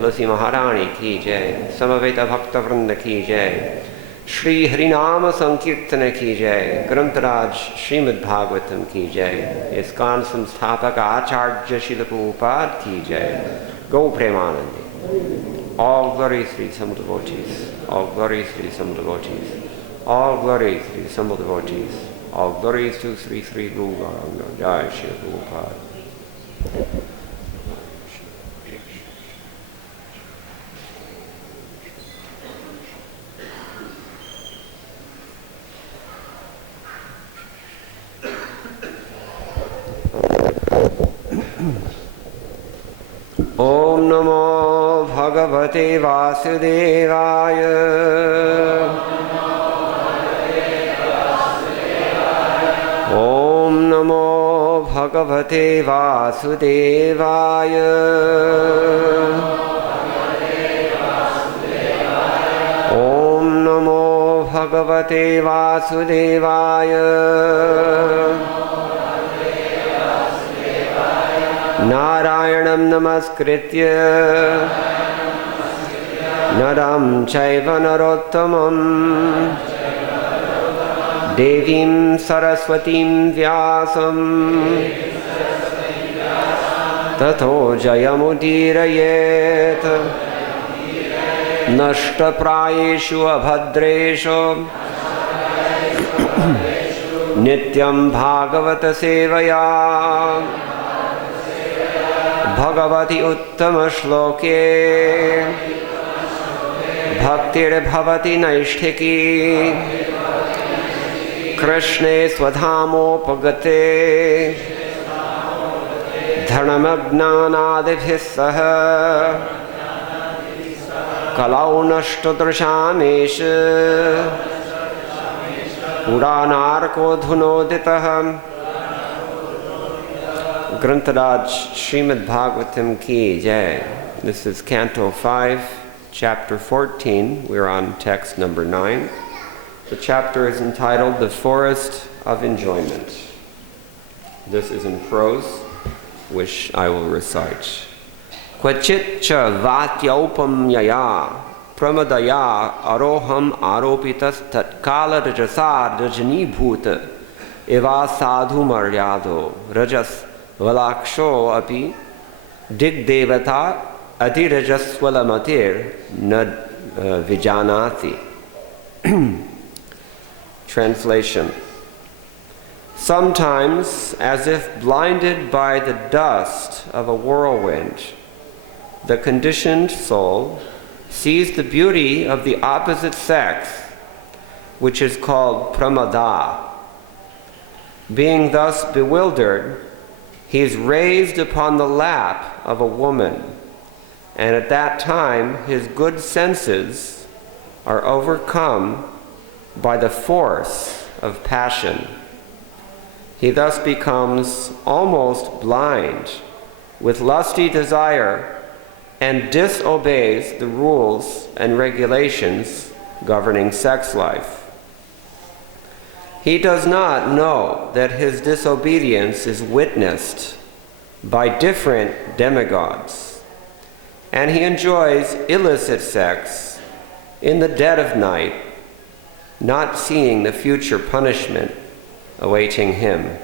तुलसी महारानी की जय, समवेत भक्त वृंद की जय, श्री हरिनाम संकीर्तन की जय, ग्रंथराज श्रीमद् भागवतम की जय, इस्कॉन संस्थापक आचार्य श्रील प्रभुपाद की जय, गौ Premanandi. All glory to the assembled devotees, all glories to the assembled devotees, all glories to the assembled devotees, all glories to Sri Sri Guru Gauranga, Jai Shri Prabhupada. Om Namo Bhagavate Vasudevaya. Om Namo Bhagavate Vasudevaya. Om Namo Bhagavate Vasudevaya. Narayanam namaskritya naram chaiva narottamam devim saraswatim vyasam tato jayamudirayet nashtaprayeshu abhadreshu nityam bhagavata sevaya Bhagavati Uttama Shloke Bhaktir Bhavati Naishtiki Krishne Swadhamo Pagate Dharnamagnanadibhisaha Kalau Nashtadrshamesh Puranarko Dhunoditaham Grantaraj Srimad Bhagavatam Ki Jai. This is Canto 5, Chapter 14. We're on text number 9. The chapter is entitled The Forest of Enjoyment. This is in prose, which I will recite. Kvachit cha vatyaupam yaya pramadaya aroham aropitas tatkala rajasar rajani bhuta eva sadhu maryado rajas Valaksho api digdevata adirajaswalamatir nad vijanati. Translation. Sometimes, as if blinded by the dust of a whirlwind, the conditioned soul sees the beauty of the opposite sex, which is called pramada. Being thus bewildered, he is raised upon the lap of a woman, and at that time his good senses are overcome by the force of passion. He thus becomes almost blind with lusty desire and disobeys the rules and regulations governing sex life. He does not know that his disobedience is witnessed by different demigods, and he enjoys illicit sex in the dead of night, not seeing the future punishment awaiting him.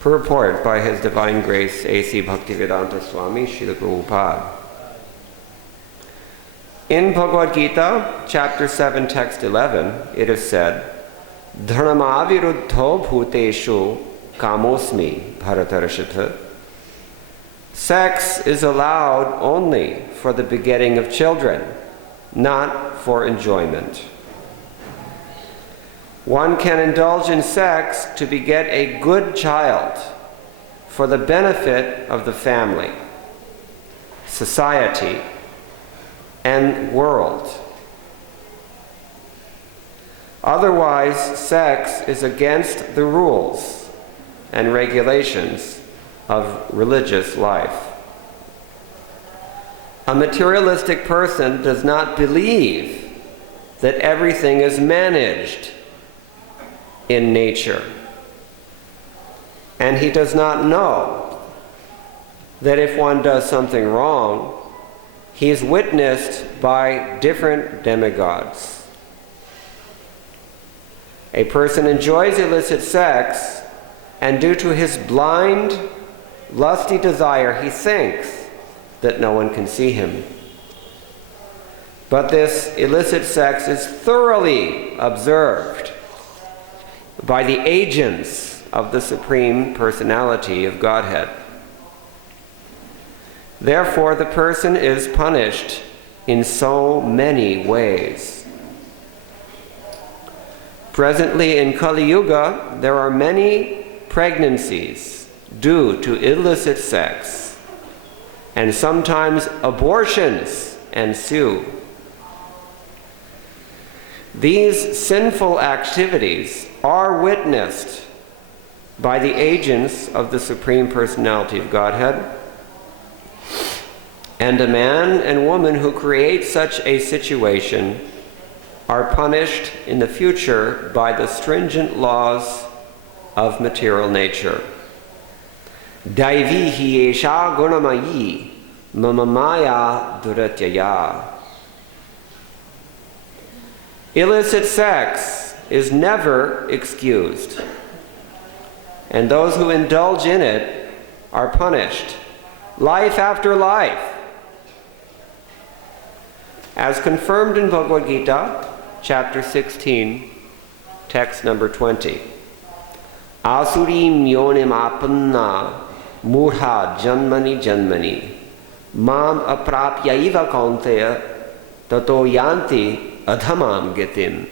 Purport by His Divine Grace A.C. Bhaktivedanta Swami Srila Prabhupada. In Bhagavad Gita, chapter 7, text 11, it is said, Dharmaviruddho bhuteshu kamosmi bharatarashita. Sex is allowed only for the begetting of children, not for enjoyment. One can indulge in sex to beget a good child for the benefit of the family, society, and world. Otherwise, sex is against the rules and regulations of religious life. A materialistic person does not believe that everything is managed in nature. and he does not know that if one does something wrong, he is witnessed by different demigods. A person enjoys illicit sex, and due to his blind, lusty desire, he thinks that no one can see him. But this illicit sex is thoroughly observed by the agents of the Supreme Personality of Godhead. Therefore, the person is punished in so many ways. Presently in Kali Yuga, there are many pregnancies due to illicit sex, and sometimes abortions ensue. These sinful activities are witnessed by the agents of the Supreme Personality of Godhead, and a man and woman who create such a situation are punished in the future by the stringent laws of material nature. Daivi hi esha gunamayi mamamaya duratyaya. Illicit sex is never excused, and those who indulge in it are punished life after life. As confirmed in Bhagavad Gita, chapter 16, text number 20. Asurim yonim apanna murha janmani janmani mam aprapya iva kaunteya tato yanti adhamam gitim.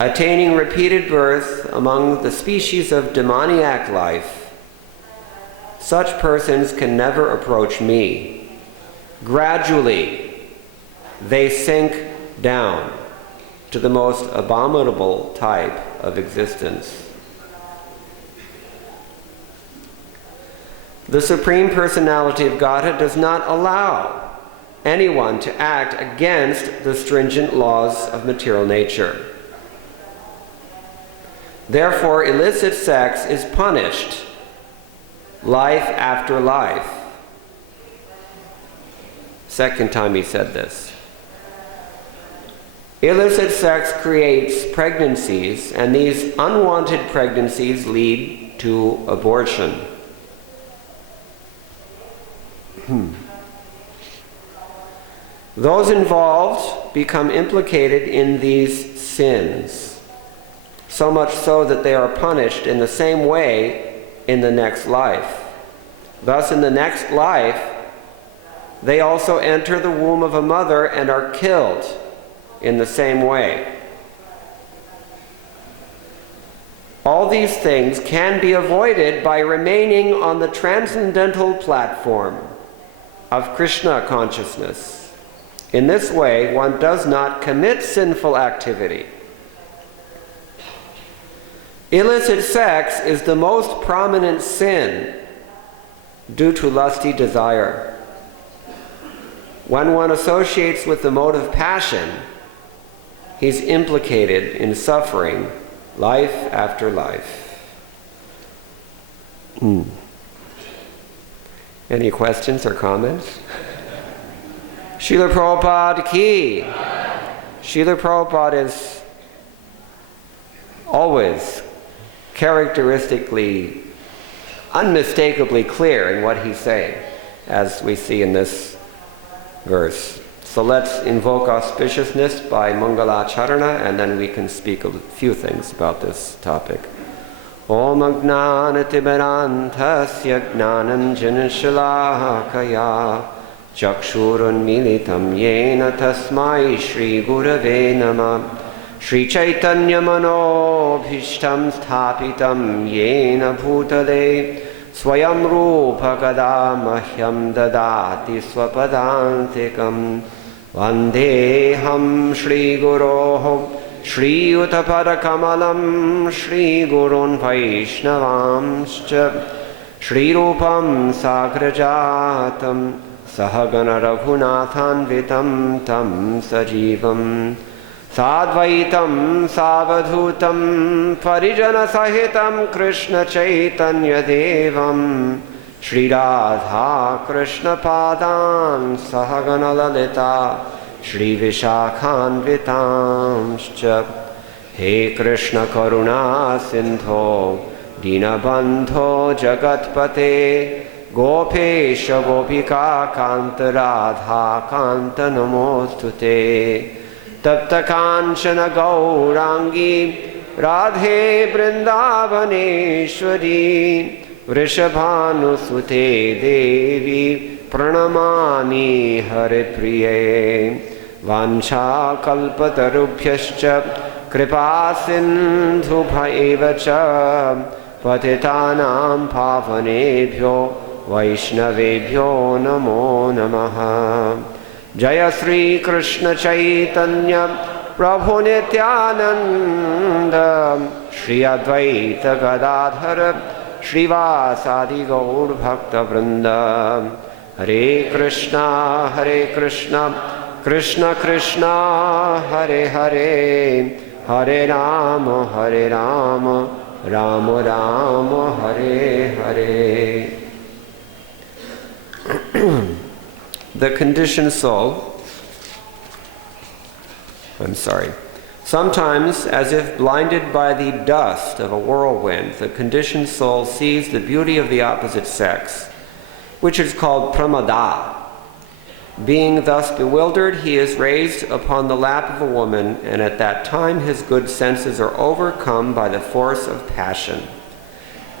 Attaining repeated birth among the species of demoniac life, such persons can never approach me. Gradually, they sink down to the most abominable type of existence. The Supreme Personality of Godhead does not allow anyone to act against the stringent laws of material nature. Therefore, illicit sex is punished life after life. Second time he said this. Illicit sex creates pregnancies, and these unwanted pregnancies lead to abortion. Those involved become implicated in these sins, so much so that they are punished in the same way in the next life. Thus, in the next life, they also enter the womb of a mother and are killed in the same way. All these things can be avoided by remaining on the transcendental platform of Krishna consciousness. In this way, one does not commit sinful activity. Illicit sex is the most prominent sin due to lusty desire. When one associates with the mode of passion, he's implicated in suffering life after life. Any questions or comments? Srila Prabhupada ki. Srila Prabhupada is always characteristically, unmistakably clear in what he's saying, as we see in this verse. So let's invoke auspiciousness by Mangala Charana, and then we can speak a few things about this topic. Om Agnanatiberantasya Gnananjana Shalakaya Chakshurun Militam Yena Tasmai Shri Gurave Nama Shri Chaitanya Mano Bhishtam Sthapitam Yena Bhutale Swayam Rupa Kada Mahyam Dadati Swapadantikam Vandeham Shri Guroho Shri Utapada Kamalam Shri Gurun Vaishnavamscha Shri Rupam Sagrajatam Sahagana Raghunathan Vitam Tam Sajivam Sadvaitam Savadhutam Parijana Sahitam Krishna Chaitanya Devam Shri Radha Krishna Padan Sahagana Lalita Shri Vishakhanvitamscha He Krishna Karuna Sindho Dinabandho Jagatpate Gopesha Gopika Kanta Radha Kanta Namostute Tapta Kanchana Gaurangi Radhe Vrindavaneshwari Vrishabhanusute Devi Pranamami Haripriye Vancha Kalpatarubhyascha Kripa Sindhubhaiva cha Patitanam Pavanebhyo Vaishnavebhyo Namo Namaha Jaya Sri Krishna Chaitanya Prabhu Nityananda Shri Advaita Gadadhara Srivasadi Gaur Bhakta Vrinda Hare Krishna Krishna Krishna Hare Hare Hare Rama Rama Rama Hare Hare. The conditioned soul, sometimes, as if blinded by the dust of a whirlwind, the conditioned soul sees the beauty of the opposite sex, which is called pramada. Being thus bewildered, he is raised upon the lap of a woman, and at that time his good senses are overcome by the force of passion.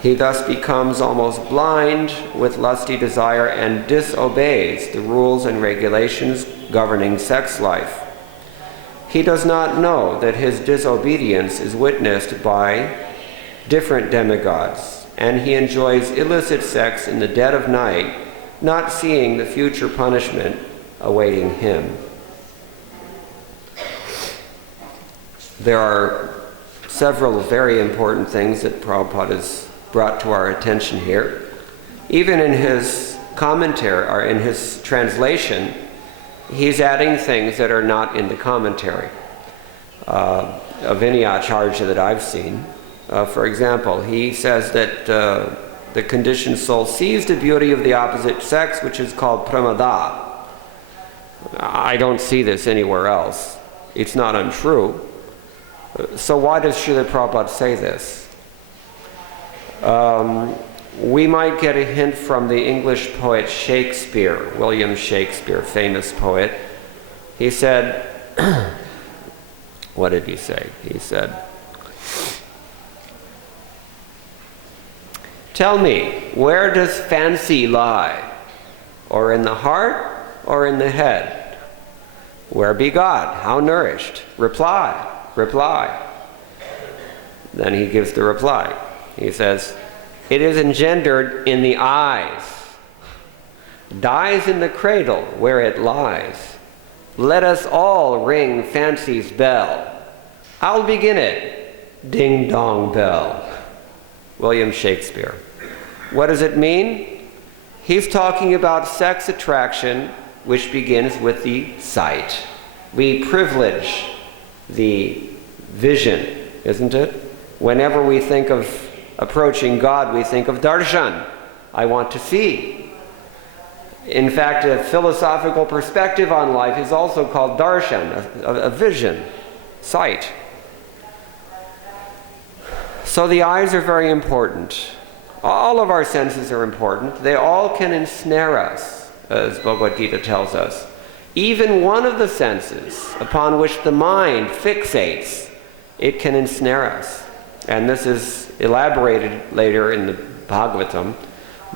He thus becomes almost blind with lusty desire and disobeys the rules and regulations governing sex life. He does not know that his disobedience is witnessed by different demigods, and he enjoys illicit sex in the dead of night, not seeing the future punishment awaiting him. There are several very important things that Prabhupada has brought to our attention here. Even in his commentary, or in his translation, he's adding things that are not in the commentary of any acharya that I've seen. For example, he says that the conditioned soul sees the beauty of the opposite sex, which is called pramada. I don't see this anywhere else. It's not untrue. So why does Srila Prabhupada say this? We might get a hint from the English poet Shakespeare, William Shakespeare, famous poet. He said, what did he say? He said, "Tell me, where does fancy lie? Or in the heart, or in the head? Where be God? How nourished? Reply, reply." Then he gives the reply. He says, "It is engendered in the eyes, dies in the cradle where it lies. Let us all ring fancy's bell. I'll begin it, ding dong bell." William Shakespeare. What does it mean? He's talking about sex attraction, which begins with the sight. We privilege the vision, isn't it? Whenever we think of approaching God, we think of darshan. I want to see. In fact, a philosophical perspective on life is also called darshan, a vision, sight. So the eyes are very important. All of our senses are important. They all can ensnare us, as Bhagavad Gita tells us. Even one of the senses upon which the mind fixates, it can ensnare us. And this is elaborated later in the Bhagavatam.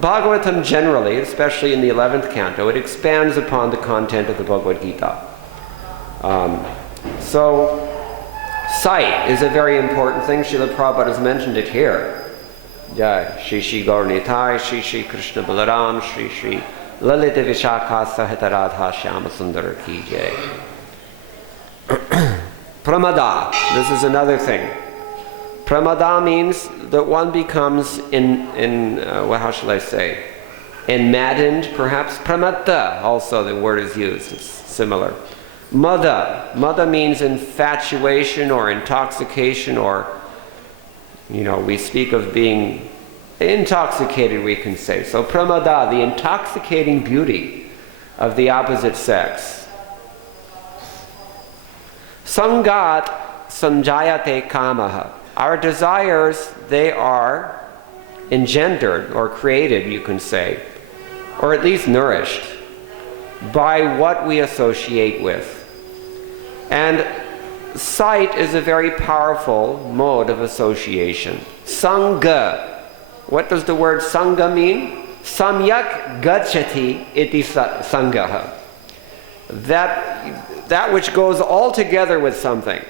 Bhagavatam generally, especially in the 11th canto, it expands upon the content of the Bhagavad Gita. So sight is a very important thing. Srila Prabhupada has mentioned it here. Jai Shri Shri Gaurnitai, Shri Shri Krishna Balaram, Shri Shri Lalita Vishakha Sahita Radha Shyama Sundara Ki Jai. Pramada, this is another thing. Pramada means that one becomes how shall I say, enmaddened, perhaps. Pramatta, also the word is used, it's similar. Mada. Mada means infatuation or intoxication, or, we speak of being intoxicated, we can say. So pramada, the intoxicating beauty of the opposite sex. Sangat sanjayate kamaha. Our desires, they are engendered or created, you can say, or at least nourished by what we associate with. And sight is a very powerful mode of association. Sangha. What does the word sangha mean? Samyak gacchati iti sangaha. That which goes all together with something.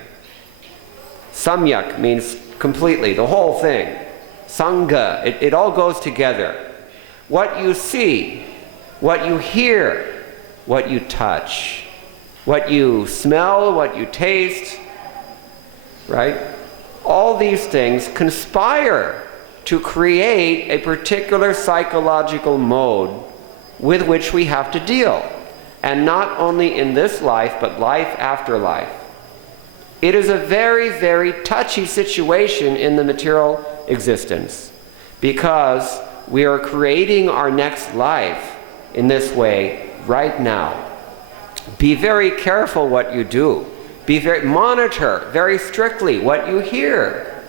Samyak means completely, the whole thing. Sangha, it all goes together. What you see, what you hear, what you touch, what you smell, what you taste, right? All these things conspire to create a particular psychological mode with which we have to deal. And not only in this life, but life after life. It is a very, very touchy situation in the material existence, because we are creating our next life in this way right now. Be very careful what you do. Monitor very strictly what you hear,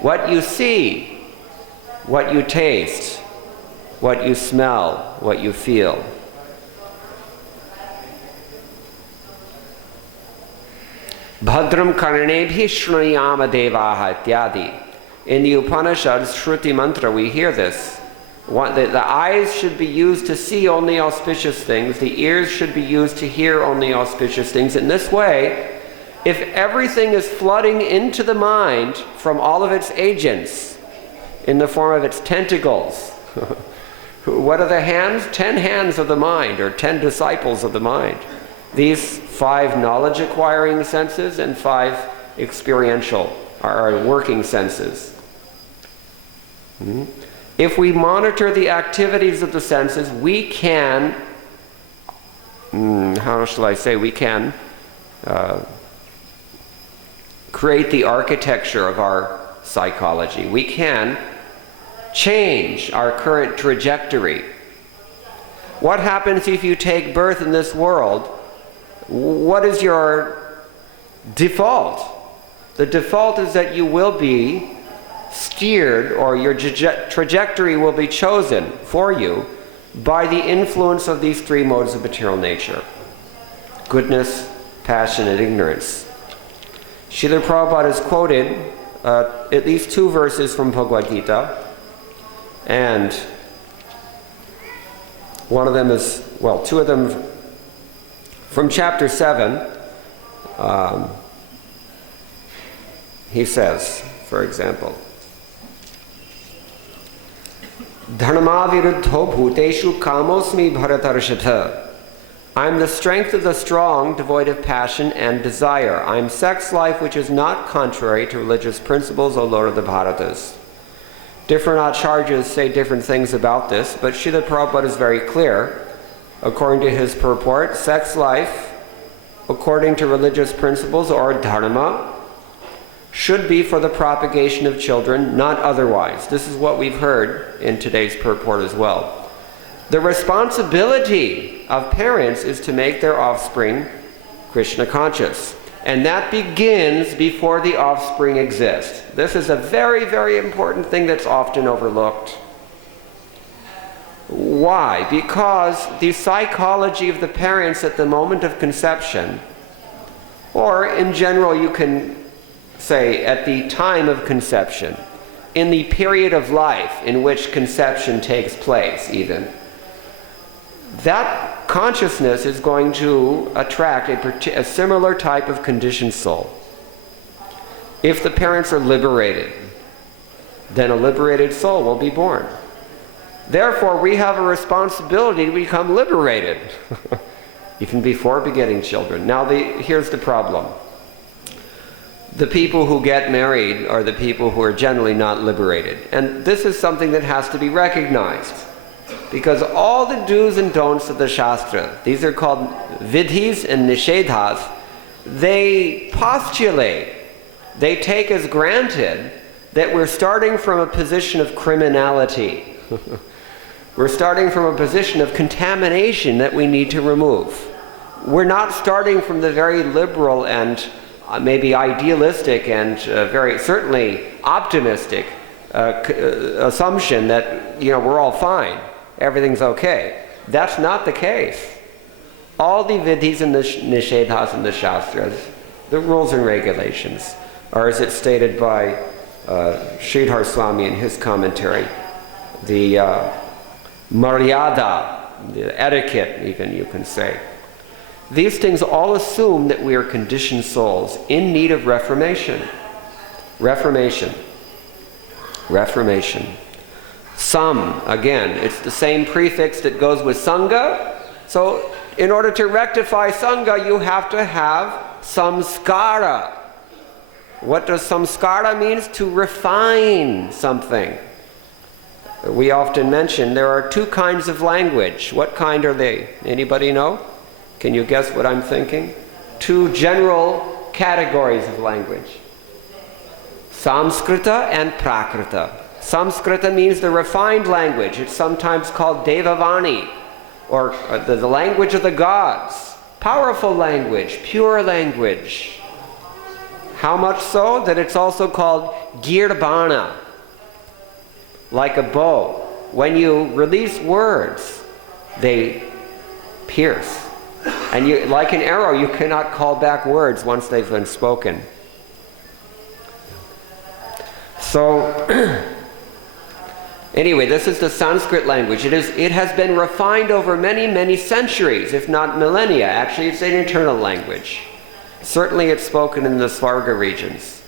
what you see, what you taste, what you smell, what you feel. Bhadram karnebhi shrunayama devaha ityadi. In the Upanishads, Shruti mantra, we hear this. The eyes should be used to see only auspicious things. The ears should be used to hear only auspicious things. In this way, if everything is flooding into the mind from all of its agents in the form of its tentacles, what are the hands? 10 hands of the mind, or 10 disciples of the mind. These 5 knowledge-acquiring senses and 5 experiential, or working senses. If we monitor the activities of the senses, we can, we can create the architecture of our psychology. We can change our current trajectory. What happens if you take birth in this world? What is your default? The default is that you will be steered, or your trajectory will be chosen for you by the influence of these 3 modes of material nature: goodness, passion, and ignorance. Srila Prabhupada has quoted at least 2 verses from Bhagavad Gita, and one of them is, 2 of them from chapter 7. He says, for example, Dharma viruddho bhuteshu kamosmi bharatarshitha. I am the strength of the strong, devoid of passion and desire. I am sex life which is not contrary to religious principles, O Lord of the Bharatas. Different acharyas say different things about this, but Srila Prabhupada is very clear. According to his purport, sex life, according to religious principles or dharma, should be for the propagation of children, not otherwise. This is what we've heard in today's purport as well. The responsibility of parents is to make their offspring Krishna conscious. And that begins before the offspring exists. This is a very, very important thing that's often overlooked. Why? Because the psychology of the parents at the moment of conception, or in general you can say at the time of conception, in the period of life in which conception takes place even, that consciousness is going to attract a similar type of conditioned soul. If the parents are liberated, then a liberated soul will be born. Therefore, we have a responsibility to become liberated, even before begetting children. Now, here's the problem. The people who get married are the people who are generally not liberated. And this is something that has to be recognized. Because all the do's and don'ts of the Shastra, these are called vidhis and nishedhas, they postulate, they take as granted that we're starting from a position of criminality. We're starting from a position of contamination that we need to remove. We're not starting from the very liberal and maybe idealistic and very certainly optimistic assumption that, we're all fine, everything's okay. That's not the case. All the vidhis and the nishedhas in the Shastras, the rules and regulations, are as it's stated by Sridhar Swami in his commentary, the maryada, the etiquette even you can say. These things all assume that we are conditioned souls in need of reformation. Reformation. Some, again, it's the same prefix that goes with sangha. So in order to rectify sangha, you have to have samskara. What does samskara mean? To refine something. We often mention there are two kinds of language. What kind are they? Anybody know? Can you guess what I'm thinking? Two general categories of language. Samskrita and Prakrita. Samskrita means the refined language. It's sometimes called Devavani, or the language of the gods. Powerful language, pure language. How much so that it's also called Girbana, like a bow. When you release words, they pierce. And you, like an arrow, you cannot call back words once they've been spoken. So, anyway, this is the Sanskrit language. It has been refined over many, many centuries, if not millennia. Actually, it's an eternal language. Certainly it's spoken in the Svarga regions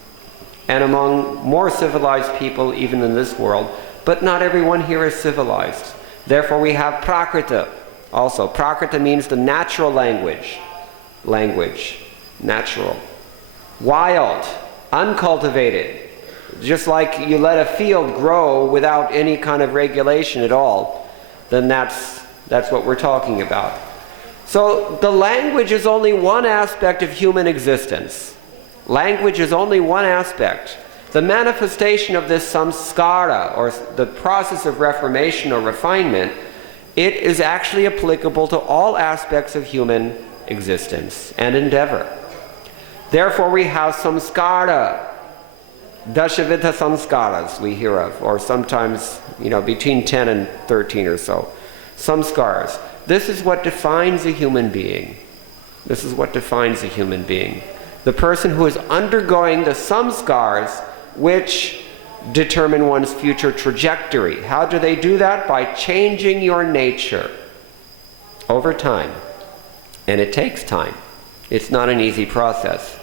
and among more civilized people even in this world, but not everyone here is civilized. Therefore we have Prakrita also. Prakrita means the natural language. Natural. Wild, uncultivated. Just like you let a field grow without any kind of regulation at all, then that's what we're talking about. So the language is only one aspect of human existence. Language is only one aspect. The manifestation of this samskara, or the process of reformation or refinement, it is actually applicable to all aspects of human existence and endeavor. Therefore we have samskara, dashavidha samskaras we hear of, or sometimes, between 10 and 13 or so. Samskaras. This is what defines a human being. The person who is undergoing the samskars which determine one's future trajectory. How do they do that? By changing your nature over time. And it takes time. It's not an easy process.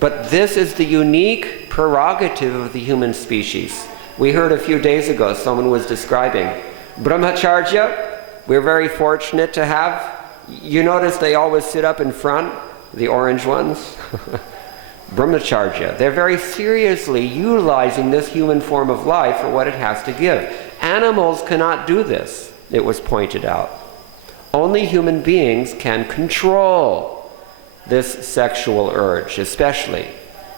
But this is the unique prerogative of the human species. We heard a few days ago, someone was describing brahmacharya. We're very fortunate to have. You notice they always sit up in front, the orange ones. Brahmacharya. They're very seriously utilizing this human form of life for what it has to give. Animals cannot do this, it was pointed out. Only human beings can control this sexual urge, especially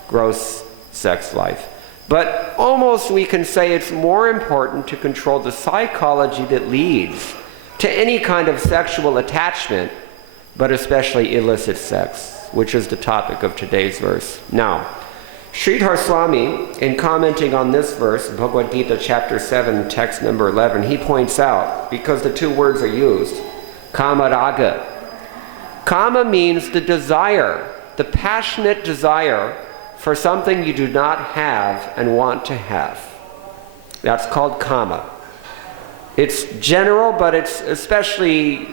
gross sex life. But almost we can say it's more important to control the psychology that leads to any kind of sexual attachment, but especially illicit sex, which is the topic of today's verse. Now, Sridhar Swami, in commenting on this verse, Bhagavad Gita chapter 7, text number 11, he points out, because the two words are used, kama raga. Kama means the desire, the passionate desire for something you do not have and want to have. That's called kama. It's general, but it's especially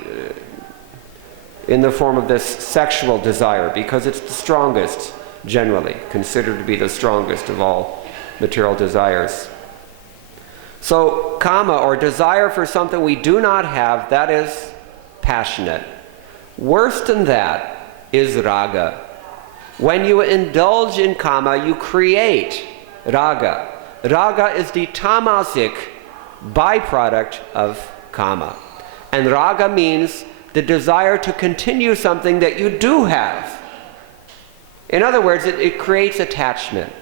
in the form of this sexual desire, because it's the strongest, generally, considered to be the strongest of all material desires. So, kama, or desire for something we do not have, that is passionate. Worse than that is raga. When you indulge in kama, you create raga. Raga is the tamasic byproduct of kama. And raga means the desire to continue something that you do have. In other words, it creates attachment.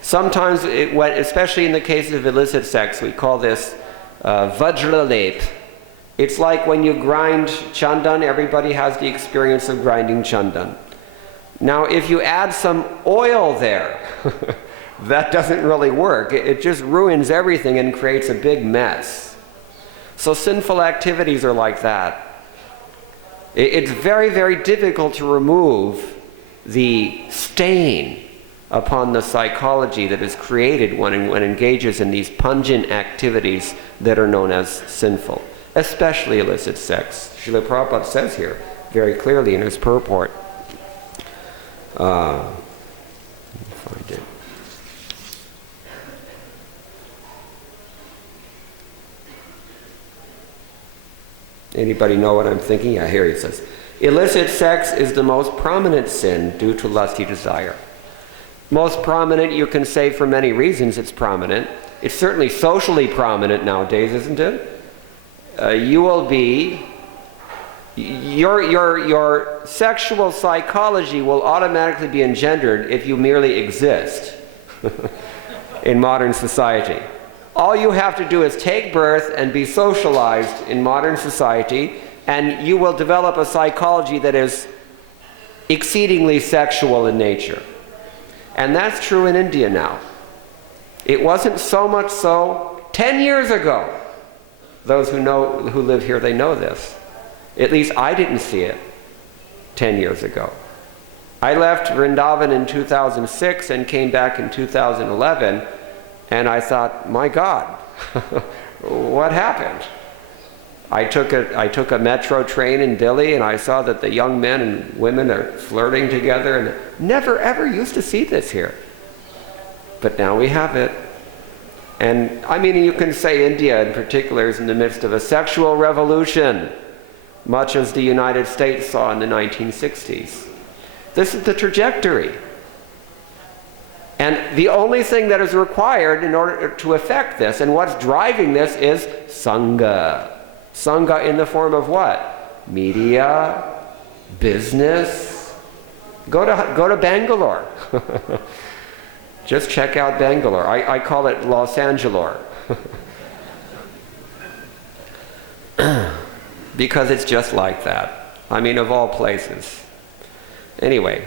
Sometimes, especially in the case of illicit sex, we call this vajralep. It's like when you grind chandan, everybody has the experience of grinding chandan. Now, if you add some oil there, that doesn't really work. It just ruins everything and creates a big mess. So sinful activities are like that. It's very, very difficult to remove the stain upon the psychology that is created when engages in these pungent activities that are known as sinful, especially illicit sex. Srila Prabhupada says here very clearly in his purport. Let me find it. Anybody know what I'm thinking? Yeah, here he says. Illicit sex is the most prominent sin due to lusty desire. Most prominent, you can say for many reasons it's prominent. It's certainly socially prominent nowadays, isn't it? You will be, your sexual psychology will automatically be engendered if you merely exist in modern society. All you have to do is take birth and be socialized in modern society, and you will develop a psychology that is exceedingly sexual in nature. And that's true in India now. It wasn't so much so 10 years ago. Those who live here, they know this. At least I didn't see it 10 years ago. I left Vrindavan in 2006 and came back in 2011, and I thought, my God, what happened? I took a metro train in Delhi, and I saw that the young men and women are flirting together, and never ever used to see this here. But now we have it. And I mean, you can say India in particular is in the midst of a sexual revolution, much as the United States saw in the 1960s. This is the trajectory. And the only thing that is required in order to effect this, and what's driving this, is Sangha. Sangha in the form of what? Media, business. Go to Bangalore. Just check out Bangalore. I call it Los Angeles. Because it's just like that. I mean, of all places. Anyway,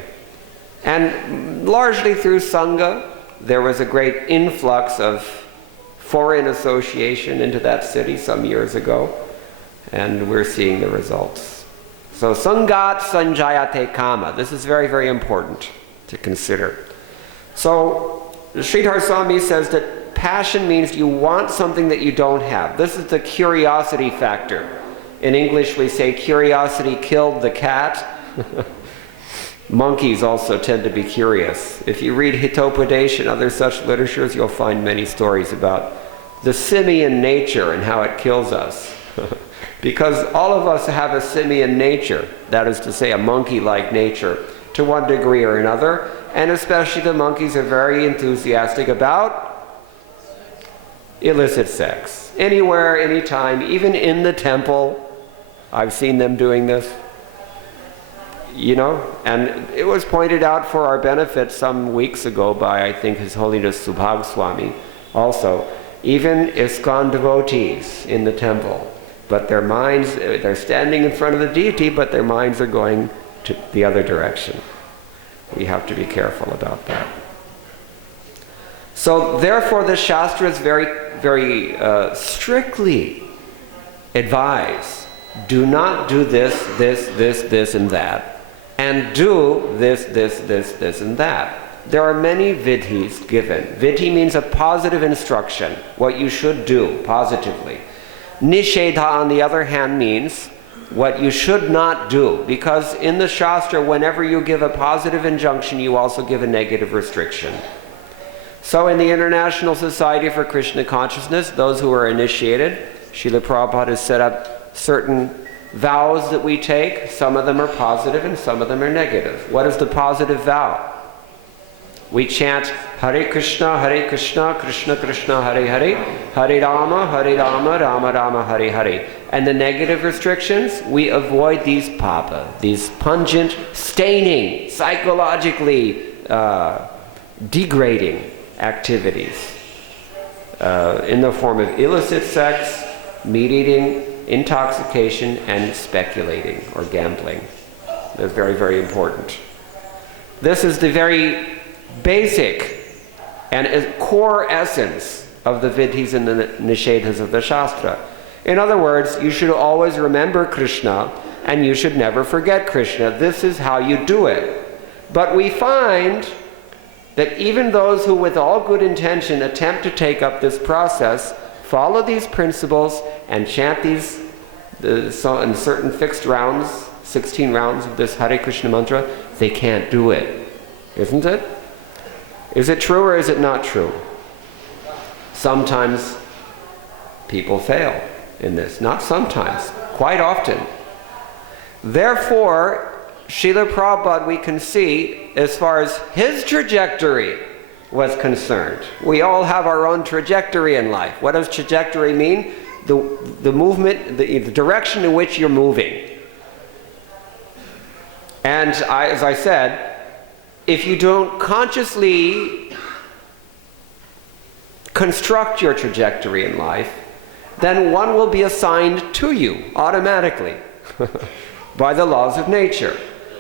and largely through Sangha, there was a great influx of foreign association into that city some years ago, and we're seeing the results. So, Sangat Sanjayate Kama. This is very, very important to consider. So, Sridhar Swami says that passion means you want something that you don't have. This is the curiosity factor. In English, we say curiosity killed the cat. Monkeys also tend to be curious. If you read Hitopadesh and other such literatures, you'll find many stories about the simian nature and how it kills us. Because all of us have a simian nature, that is to say a monkey-like nature, to one degree or another, and especially the monkeys are very enthusiastic about illicit sex. Anywhere, anytime, even in the temple. I've seen them doing this. You know, and it was pointed out for our benefit some weeks ago by, I think, His Holiness Subhag Swami also. Even ISKCON devotees in the temple, but their minds, they're standing in front of the deity, but their minds are going to the other direction. We have to be careful about that. So therefore the Shastras very, very strictly advise, do not do this, and that. And do this, and that. There are many vidhis given. Vidhi means a positive instruction, what you should do positively. Nishedha, on the other hand, means what you should not do. Because in the Shastra, whenever you give a positive injunction, you also give a negative restriction. So in the International Society for Krishna Consciousness, those who are initiated, Srila Prabhupada has set up certain vows that we take. Some of them are positive and some of them are negative. What is the positive vow? We chant Hare Krishna, Krishna Krishna, Hare Hare, Hare Rama, Rama Rama, Hare Hare. And the negative restrictions, we avoid these papa, these pungent, staining, psychologically degrading activities in the form of illicit sex, meat eating, intoxication, and speculating or gambling. They're very, very important. This is the very basic and core essence of the vidhis and the nishedhas of the Shastra. In other words, you should always remember Krishna and you should never forget Krishna. This is how you do it. But we find that even those who with all good intention attempt to take up this process, follow these principles and chant these in certain fixed rounds, 16 rounds of this Hare Krishna mantra, they can't do it. Isn't it? Is it true or is it not true? Sometimes people fail in this. Not sometimes, quite often. Therefore, Srila Prabhupada, we can see, as far as his trajectory was concerned. We all have our own trajectory in life. What does trajectory mean? The movement, the direction in which you're moving. And as I said, if you don't consciously construct your trajectory in life, then one will be assigned to you automatically by the laws of nature.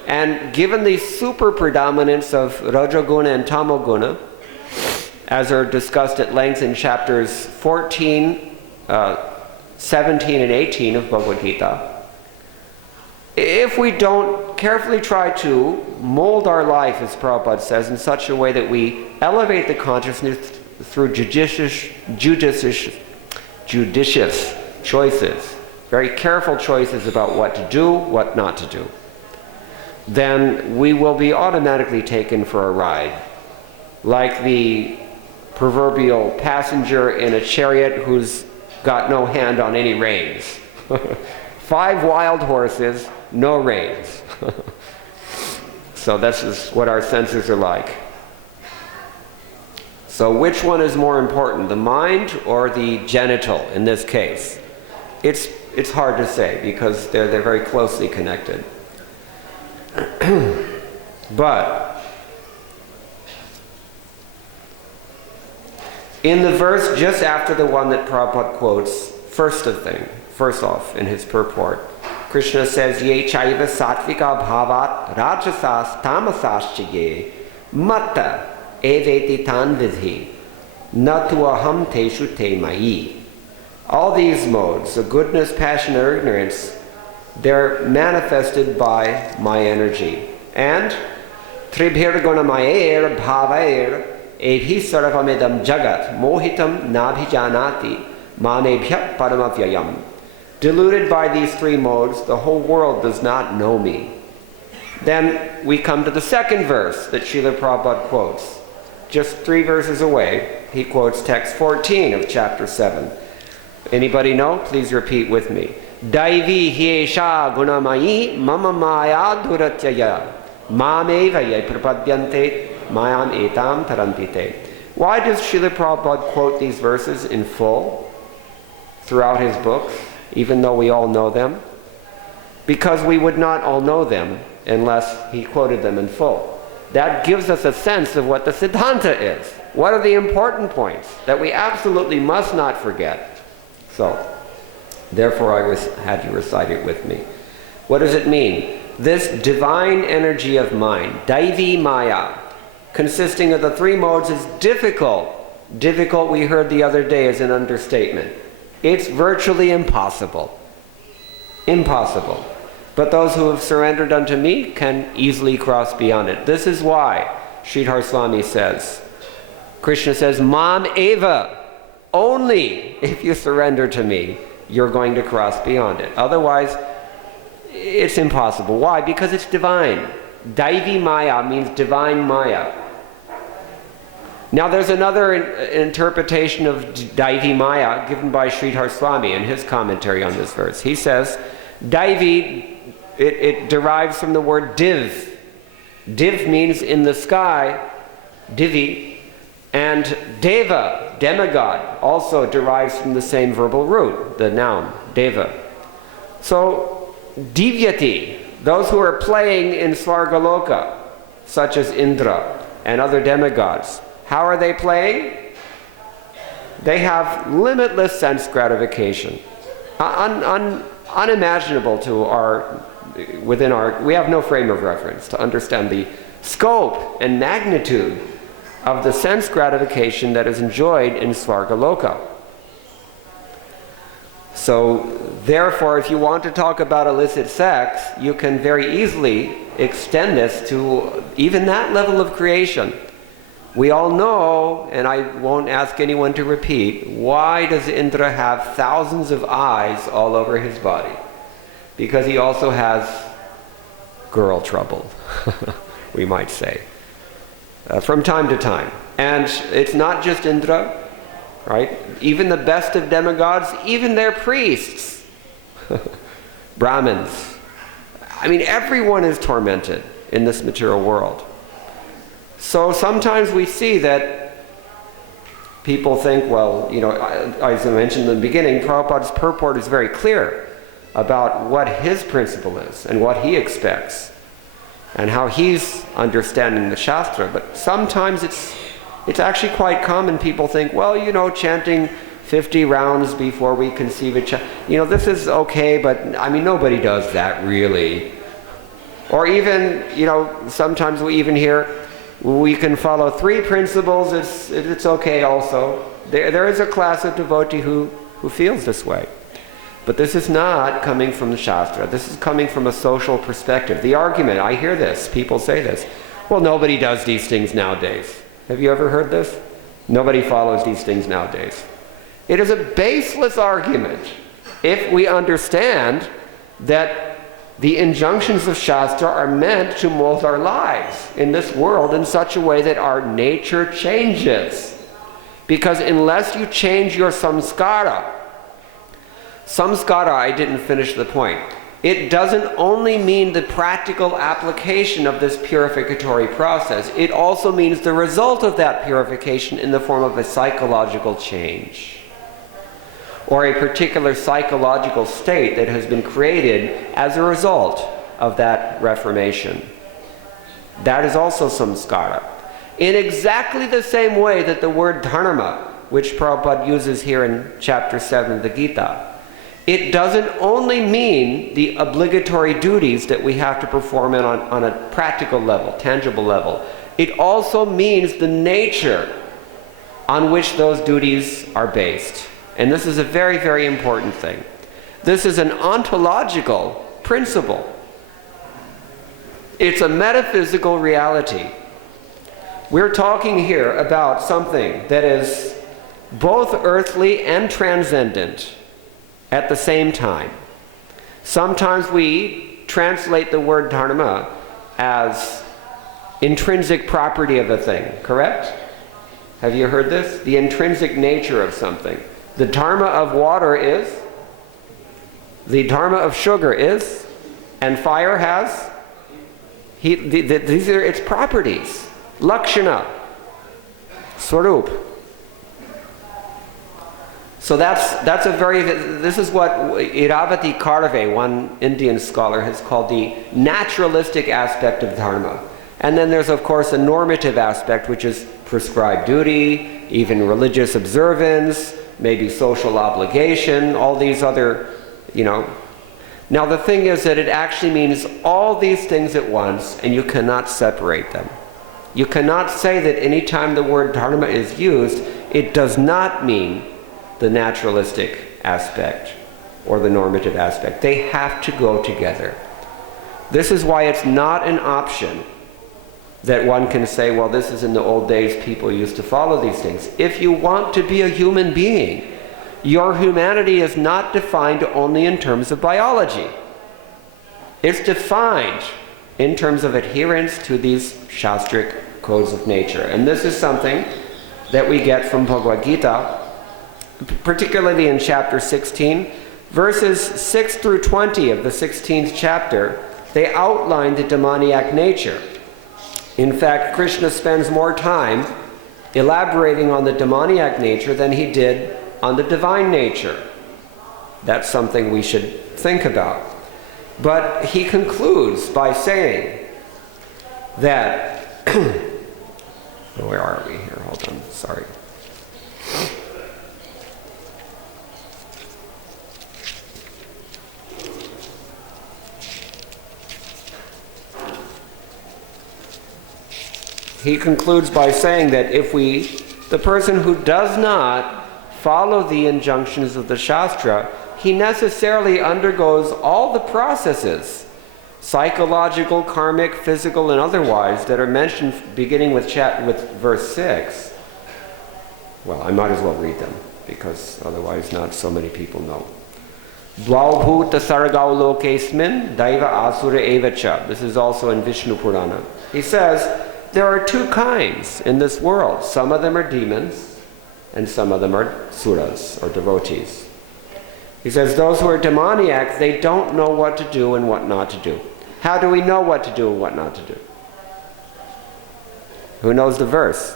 And given the super predominance of Rajaguna and Tamoguna, as are discussed at length in chapters 14, 17, and 18 of Bhagavad Gita, if we don't carefully try to mold our life, as Prabhupada says, in such a way that we elevate the consciousness through judicious choices, very careful choices about what to do, what not to do, then we will be automatically taken for a ride. Like the proverbial passenger in a chariot who's got no hand on any reins. 5 wild horses, no reins. So this is what our senses are like. So which one is more important, the mind or the genital in this case? It's hard to say because they're very closely connected. But in the verse just after the one that Prabhupada quotes, first off in his purport, Krishna says, Ye chaiva sattvika bhavat rajasas tamasaschaye matta eveti tan vidhi natu aham teshu te mai. All these modes, of goodness, passion, or ignorance, they're manifested by my energy. And tribhir gunamayer bhavayer ebhi sarvamidam jagat mohitam nabhijanati manebhya paramavyayam. Deluded by these 3 modes, the whole world does not know me. Then we come to the second verse that Srila Prabhupada quotes. Just 3 verses away, he quotes text 14 of chapter 7. Anybody know? Please repeat with me. Daivi hiesha gunamayi mama maya duratyaya mameva ye prapadyante mayam etam tarantite. Why does Srila Prabhupada quote these verses in full throughout his books, even though we all know them? Because we would not all know them unless he quoted them in full. That gives us a sense of what the Siddhanta is. What are the important points that we absolutely must not forget? So, therefore I had you recite it with me. What does it mean? This divine energy of mind, Daivi Maya, consisting of the 3 modes, is difficult. Difficult, we heard the other day, is an understatement. It's virtually impossible. Impossible. But those who have surrendered unto me can easily cross beyond it. This is why Sridhar Swami says, Krishna says, Mam Eva, only if you surrender to me, you're going to cross beyond it. Otherwise, it's impossible. Why? Because it's divine. Daivi Maya means divine Maya. Now there's another interpretation of Daivi Maya given by Sridhar Swami in his commentary on this verse. He says, Daivi, it derives from the word div. Div means in the sky, divi, And deva, demigod, also derives from the same verbal root, the noun, deva. So, divyati, those who are playing in Svargaloka, such as Indra and other demigods, how are they playing? They have limitless sense gratification, unimaginable to we have no frame of reference to understand the scope and magnitude of the sense gratification that is enjoyed in Svargaloka. So, therefore, if you want to talk about illicit sex, you can very easily extend this to even that level of creation. We all know, and I won't ask anyone to repeat, why does Indra have thousands of eyes all over his body? Because he also has girl trouble, we might say, from time to time. And it's not just Indra, right? Even the best of demigods, even their priests, Brahmins. I mean, everyone is tormented in this material world. So sometimes we see that people think, well, as I mentioned in the beginning, Prabhupada's purport is very clear about what his principle is and what he expects and how he's understanding the Shastra. But sometimes it's actually quite common. People think, well, chanting 50 rounds before we conceive a child, this is okay, but I mean, nobody does that really. Or even, sometimes we even hear, we can follow 3 principles, it's okay also. There is a class of devotee who feels this way. But this is not coming from the Shastra. This is coming from a social perspective. The argument, I hear this, people say this, well, nobody does these things nowadays. Have you ever heard this? Nobody follows these things nowadays. It is a baseless argument if we understand that the injunctions of Shastra are meant to mold our lives in this world in such a way that our nature changes. Because unless you change your samskara, I didn't finish the point. It doesn't only mean the practical application of this purificatory process. It also means the result of that purification in the form of a psychological change, or a particular psychological state that has been created as a result of that reformation. That is also samskara. In exactly the same way that the word dharma, which Prabhupada uses here in chapter 7 of the Gita, it doesn't only mean the obligatory duties that we have to perform on a practical level, tangible level. It also means the nature on which those duties are based. And this is a very, very important thing. This is an ontological principle. It's a metaphysical reality. We're talking here about something that is both earthly and transcendent at the same time. Sometimes we translate the word dharma as intrinsic property of a thing, correct? Have you heard this? The intrinsic nature of something. The dharma of water is, the dharma of sugar is, and fire has, these are its properties. Lakshana, Swarup. So this is what Iravati Karve, one Indian scholar, has called the naturalistic aspect of dharma. And then there's, of course, a normative aspect, which is prescribed duty, even religious observance, maybe social obligation, all these other, Now the thing is that it actually means all these things at once, and you cannot separate them. You cannot say that any time the word dharma is used, it does not mean the naturalistic aspect or the normative aspect. They have to go together. This is why it's not an option that one can say, well, this is in the old days, people used to follow these things. If you want to be a human being, your humanity is not defined only in terms of biology. It's defined in terms of adherence to these Shastric codes of nature. And this is something that we get from Bhagavad Gita, particularly in chapter 16. Verses 6 through 20 of the 16th chapter, they outline the demoniac nature. In fact, Krishna spends more time elaborating on the demoniac nature than he did on the divine nature. That's something we should think about. But he concludes by saying that, where are we here? Hold on, sorry. He concludes by saying that if the person who does not follow the injunctions of the Shastra, he necessarily undergoes all the processes, psychological, karmic, physical, and otherwise, that are mentioned beginning with verse 6. Well, I might as well read them, because otherwise not so many people know. Blaubhuta sargau lokesmin daiva asura evacha. This is also in Vishnu Purana. He says, there are two kinds in this world. Some of them are demons, and some of them are suras, or devotees. He says those who are demoniacs, they don't know what to do and what not to do. How do we know what to do and what not to do? Who knows the verse?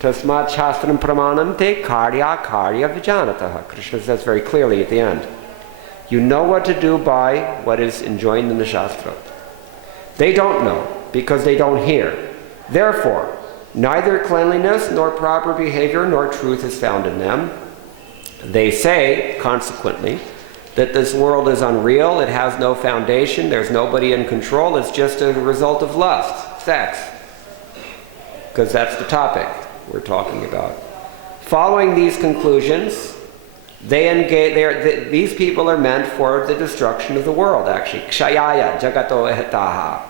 Tasmat shastram pramanam te karya karya vijanataha. Krishna says very clearly at the end. You know what to do by what is enjoined in the Shastra. They don't know, because they don't hear. Therefore, neither cleanliness nor proper behavior nor truth is found in them. They say, consequently, that this world is unreal, it has no foundation, there's nobody in control, it's just a result of lust, sex. Because that's the topic we're talking about. Following these conclusions, these people are meant for the destruction of the world, actually. Kshayaya jagato ehtaha.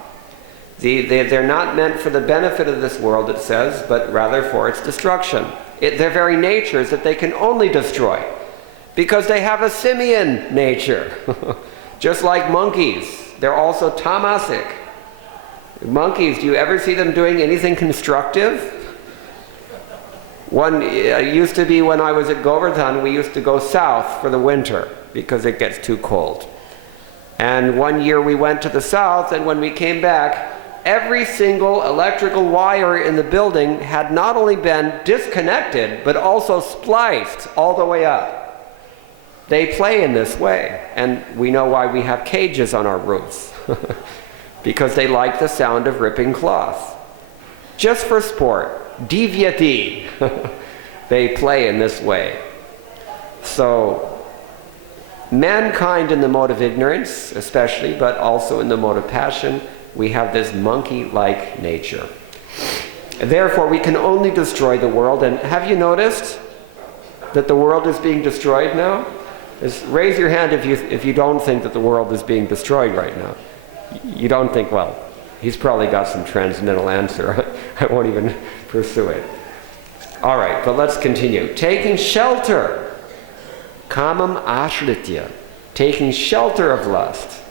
They're not meant for the benefit of this world, it says, but rather for its destruction. Their very nature is that they can only destroy, because they have a simian nature. Just like monkeys, they're also tamasic. Monkeys, do you ever see them doing anything constructive? Used to be when I was at Govardhan, we used to go south for the winter because it gets too cold. And one year we went to the south, and when we came back, every single electrical wire in the building had not only been disconnected, but also spliced all the way up. They play in this way, and we know why we have cages on our roofs. Because they like the sound of ripping cloth. Just for sport. Divyati. They play in this way. So, mankind in the mode of ignorance, especially, but also in the mode of passion, we have this monkey-like nature. Therefore, we can only destroy the world. And have you noticed that the world is being destroyed now? Raise your hand if you don't think that the world is being destroyed right now. You don't think, well, he's probably got some transcendental answer. I won't even pursue it. All right, but let's continue. Taking shelter. Kamam ashritya. Taking shelter of lust.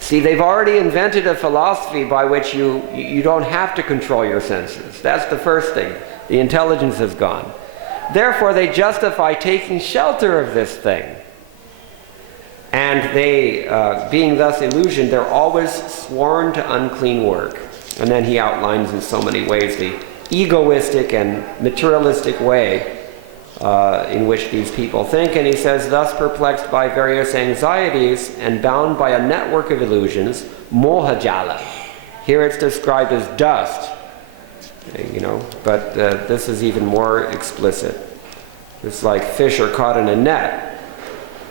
See, they've already invented a philosophy by which you don't have to control your senses. That's the first thing. The intelligence is gone. Therefore, they justify taking shelter of this thing. And they, being thus illusioned, they're always sworn to unclean work. And then he outlines in so many ways the egoistic and materialistic way in which these people think. And he says, thus perplexed by various anxieties and bound by a network of illusions, mohajala. Here it's described as dust, but this is even more explicit. It's like fish are caught in a net.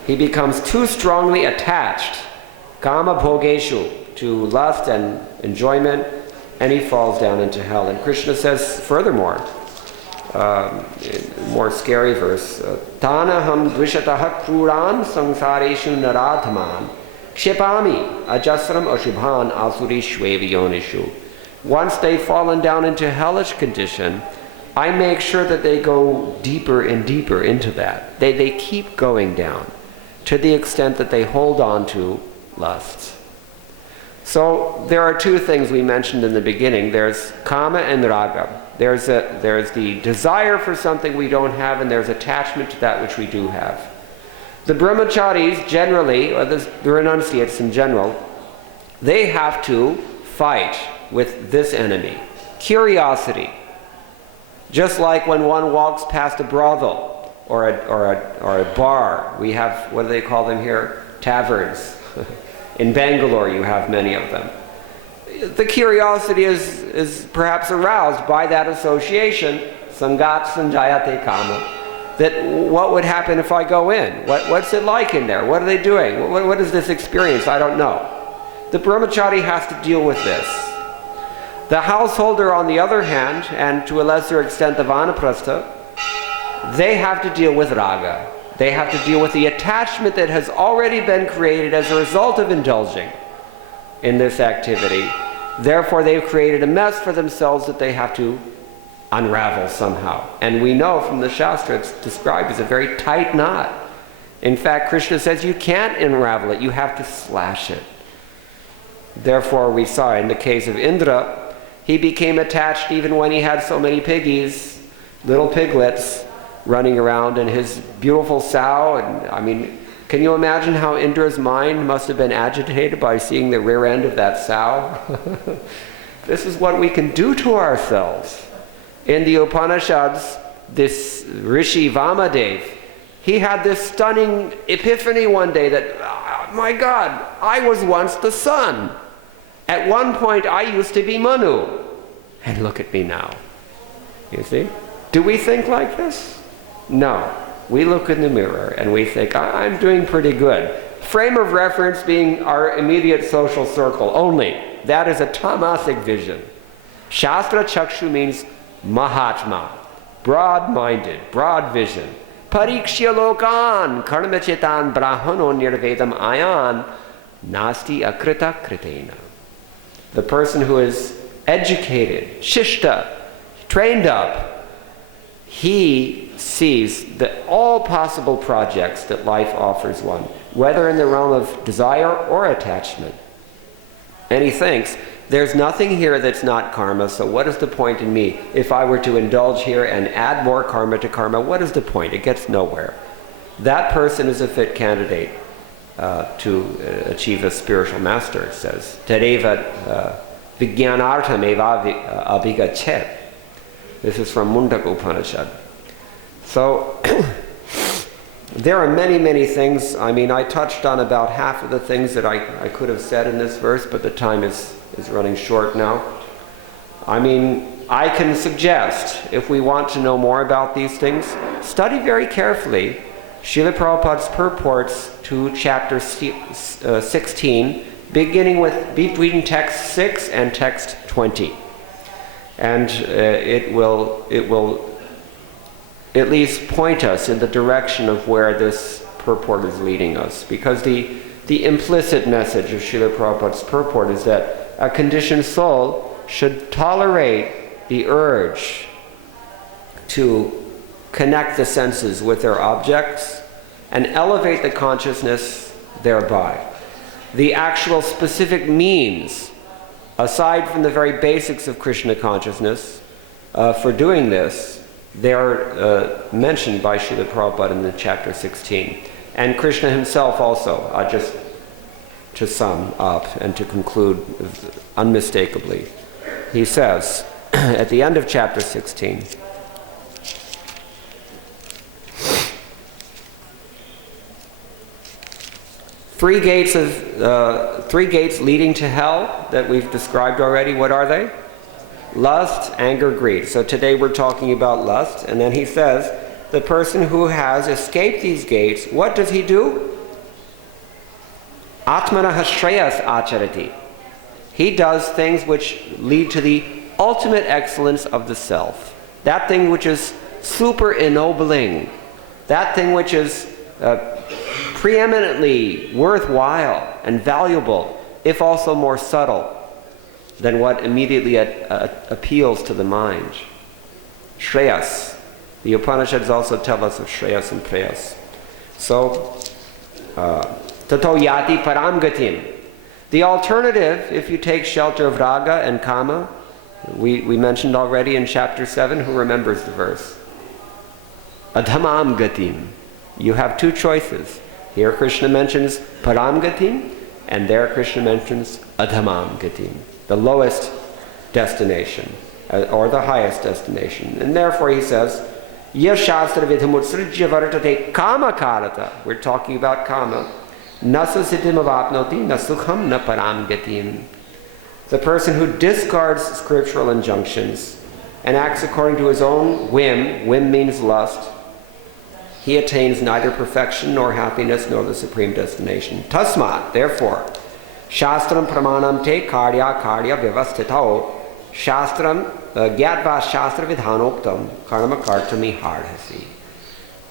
He becomes too strongly attached, kama bhogeshu, to lust and enjoyment, and he falls down into hell. And Krishna says furthermore, more scary verse, tanaham dvishataha kruran samsareshu naradhaman kshipami ajasram ashubhan asurishwevi yonishu. Once they've fallen down into hellish condition, I make sure that they go deeper and deeper into that. They keep going down to the extent that they hold on to lusts. So there are two things we mentioned in the beginning. There's kama and raga. There's the desire for something we don't have, and there's attachment to that which we do have. The brahmacharis generally, or the renunciates in general, they have to fight with this enemy, curiosity. Just like when one walks past a brothel or a bar, we have, what do they call them here? Taverns. In Bangalore, you have many of them. The curiosity is perhaps aroused by that association, sangat sanjayate kama, that what would happen if I go in? What's it like in there? What are they doing? What is this experience? I don't know. The brahmachari has to deal with this. The householder, on the other hand, and to a lesser extent the vanaprastha, they have to deal with raga. They have to deal with the attachment that has already been created as a result of indulging in this activity. Therefore, they've created a mess for themselves that they have to unravel somehow. And we know from the Shastra it's described as a very tight knot. In fact, Krishna says you can't unravel it, you have to slash it. Therefore, we saw in the case of Indra, he became attached even when he had so many piggies, little piglets, running around, and his beautiful sow. And I mean, can you imagine how Indra's mind must have been agitated by seeing the rear end of that sow? This is what we can do to ourselves. In the Upanishads, this Rishi Vamadev, he had this stunning epiphany one day that, oh, my God, I was once the sun. At one point, I used to be Manu. And look at me now. You see? Do we think like this? No. We look in the mirror and we think, I'm doing pretty good. Frame of reference being our immediate social circle only. That is a tamasic vision. Shastra Chakshu means Mahatma, broad-minded, broad vision. Parikshya lokan karmachitan brahmano nirvedam ayan nasti akrita kritena. The person who is educated, shishta, trained up, he sees that all possible projects that life offers one, whether in the realm of desire or attachment. And he thinks, there's nothing here that's not karma, so what is the point in me? If I were to indulge here and add more karma to karma, what is the point? It gets nowhere. That person is a fit candidate to achieve a spiritual master, it says. Tadeva vijnanartham eva abhigachet. This is from Mundaka Upanishad. So, there are many, many things. I mean, I touched on about half of the things that I could have said in this verse, but the time is running short now. I mean, I can suggest, if we want to know more about these things, study very carefully Srila Prabhupada's purports to chapter 16, beginning with between text 6 and text 20. And it will at least point us in the direction of where this purport is leading us. Because the implicit message of Srila Prabhupada's purport is that a conditioned soul should tolerate the urge to connect the senses with their objects and elevate the consciousness thereby. The actual specific means, aside from the very basics of Krishna consciousness, for doing this, they are mentioned by Srila Prabhupada in the chapter 16. And Krishna himself also, just to sum up and to conclude unmistakably, he says at the end of chapter 16, three gates leading to hell that we've described already. What are they? Lust, anger, greed. So today we're talking about lust, and then he says the person who has escaped these gates, what does he do? Atmana hashreyas acharati. He does things which lead to the ultimate excellence of the self. That thing which is super ennobling. That thing which is preeminently worthwhile and valuable, if also more subtle than what immediately appeals to the mind. Shreyas. The Upanishads also tell us of Shreyas and Preyas. So, tato yati param gatim. The alternative, if you take shelter of raga and kama, we mentioned already in chapter 7, who remembers the verse? Adhamam gatim. You have two choices. Here Krishna mentions param gatim, and there Krishna mentions adhamam gatim, the lowest destination. or the highest destination. And therefore he says, Yashastra vidhamutsrijya vartate kama karata. We're talking about kama. Nasa siddhim avapnoti nasukham na param gatim. The person who discards scriptural injunctions and acts according to his own whim means lust, he attains neither perfection nor happiness nor the supreme destination. Tasmat, therefore, Shastram pramanam te karya vyavastitao Shastram gyatva shastra vidhanoktam karma kartami hardhasi.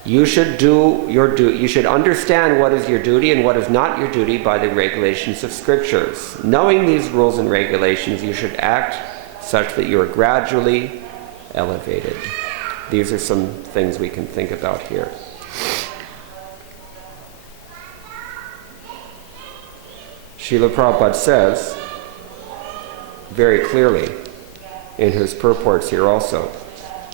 You should do your duty. You should understand what is your duty and what is not your duty by the regulations of scriptures. Knowing these rules and regulations, you should act such that you are gradually elevated. These are some things we can think about here. Srila Prabhupada says very clearly in his purports here also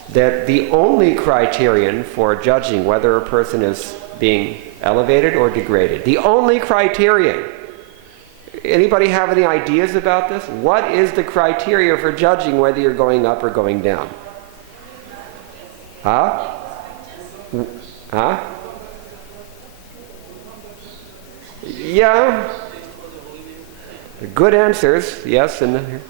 that the only criterion for judging whether a person is being elevated or degraded, the only criterion. Anybody have any ideas about this? What is the criteria for judging whether you're going up or going down? Huh? Huh? Yeah. Good answers, yes. And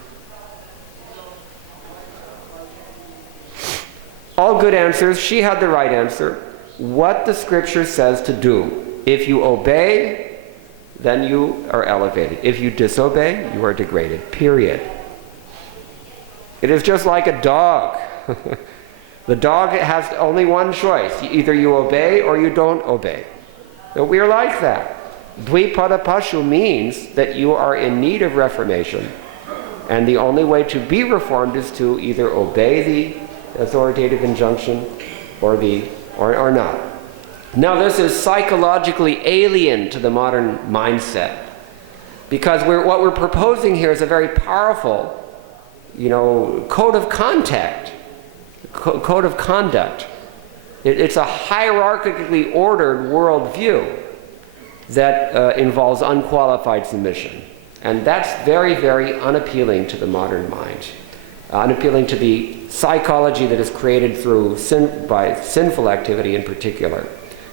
all good answers. She had the right answer. What the scripture says to do. If you obey, then you are elevated. If you disobey, you are degraded. Period. It is just like a dog. The dog has only one choice. Either you obey or you don't obey. So we're like that. Dvipada pashu means that you are in need of reformation. And the only way to be reformed is to either obey the authoritative injunction or not. Now this is psychologically alien to the modern mindset. Because what we're proposing here is a very powerful, code of conduct. It's a hierarchically ordered worldview that involves unqualified submission. And that's very, very unappealing to the modern mind. Unappealing to the psychology that is created by sinful activity in particular.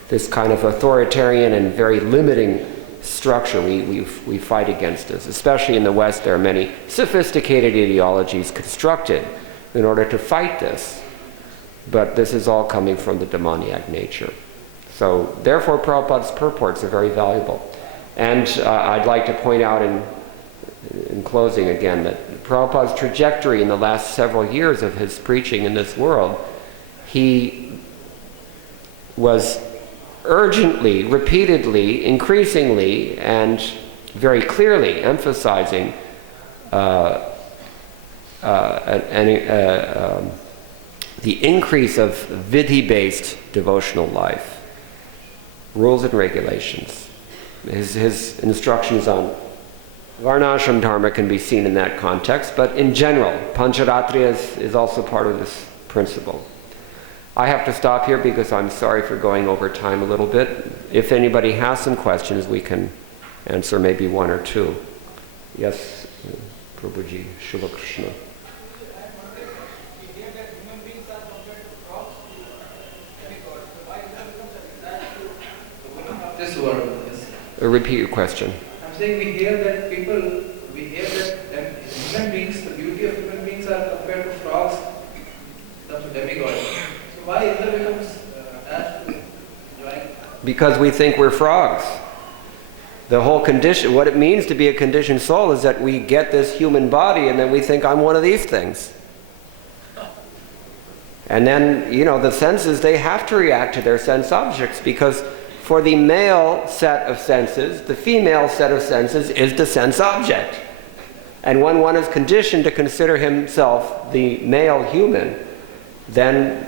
This kind of authoritarian and very limiting structure we fight against this. Especially in the West, there are many sophisticated ideologies constructed in order to fight this. But this is all coming from the demoniac nature. So therefore Prabhupada's purports are very valuable. And I'd like to point out in closing again that Prabhupada's trajectory in the last several years of his preaching in this world, he was urgently, repeatedly, increasingly, and very clearly emphasizing the increase of vidhi-based devotional life. Rules and regulations. His instructions on varnashram dharma can be seen in that context, but in general, Pancharatriya is also part of this principle. I have to stop here because I'm sorry for going over time a little bit. If anybody has some questions, we can answer maybe one or two. Yes, Prabhuji, Shubha Krishna. Repeat your question. I'm saying we hear that human beings, the beauty of human beings are compared to frogs, the demigods. So why Indra becomes attached to enjoying? Because we think we're frogs. The whole condition, what it means to be a conditioned soul is that we get this human body and then we think I'm one of these things. And then, the senses, they have to react to their sense objects because for the male set of senses, the female set of senses is the sense object. And when one is conditioned to consider himself the male human, then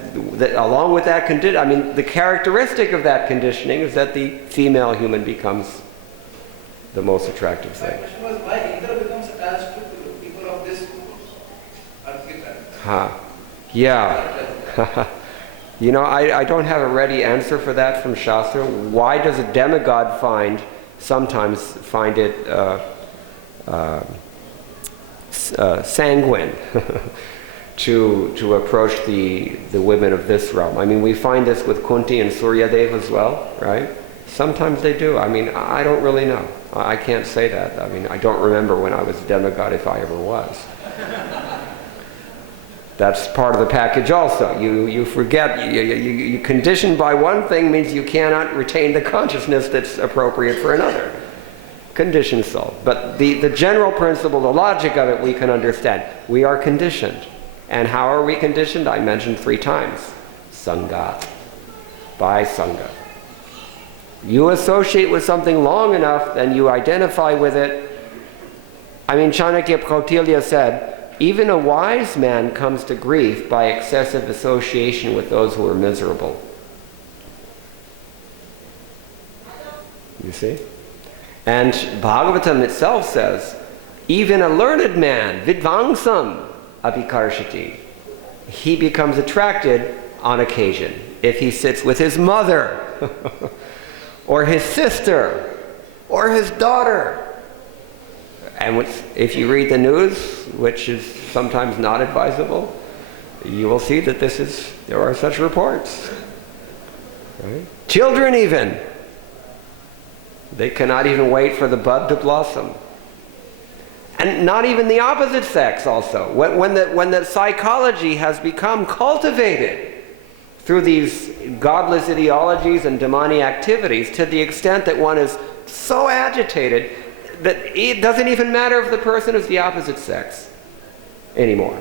along with that condition, the characteristic of that conditioning is that the female human becomes the most attractive thing. My question was why Indra becomes attached to people of this archetype? Yeah. I don't have a ready answer for that from Shastra. Why does a demigod sometimes find it sanguine? to approach the women of this realm. I mean, we find this with Kunti and Suryadev as well, right? Sometimes they do. I mean, I don't really know. I can't say that. I mean, I don't remember when I was a demigod, if I ever was. That's part of the package also. You forget, you conditioned by one thing means you cannot retain the consciousness that's appropriate for another. Conditioned soul. But the general principle, the logic of it, we can understand. We are conditioned. And how are we conditioned? I mentioned 3 times. Sangha. By Sangha. You associate with something long enough, then you identify with it. I mean, Chanakya Kautilya said, even a wise man comes to grief by excessive association with those who are miserable. You see? And Bhagavatam itself says, even a learned man, vidvangsam apikarshati, he becomes attracted on occasion if he sits with his mother or his sister or his daughter. And if you read the news, which is sometimes not advisable, you will see that there are such reports. Right? Children even. They cannot even wait for the bud to blossom. And not even the opposite sex also. When the psychology has become cultivated through these godless ideologies and demonic activities to the extent that one is so agitated that it doesn't even matter if the person is the opposite sex anymore.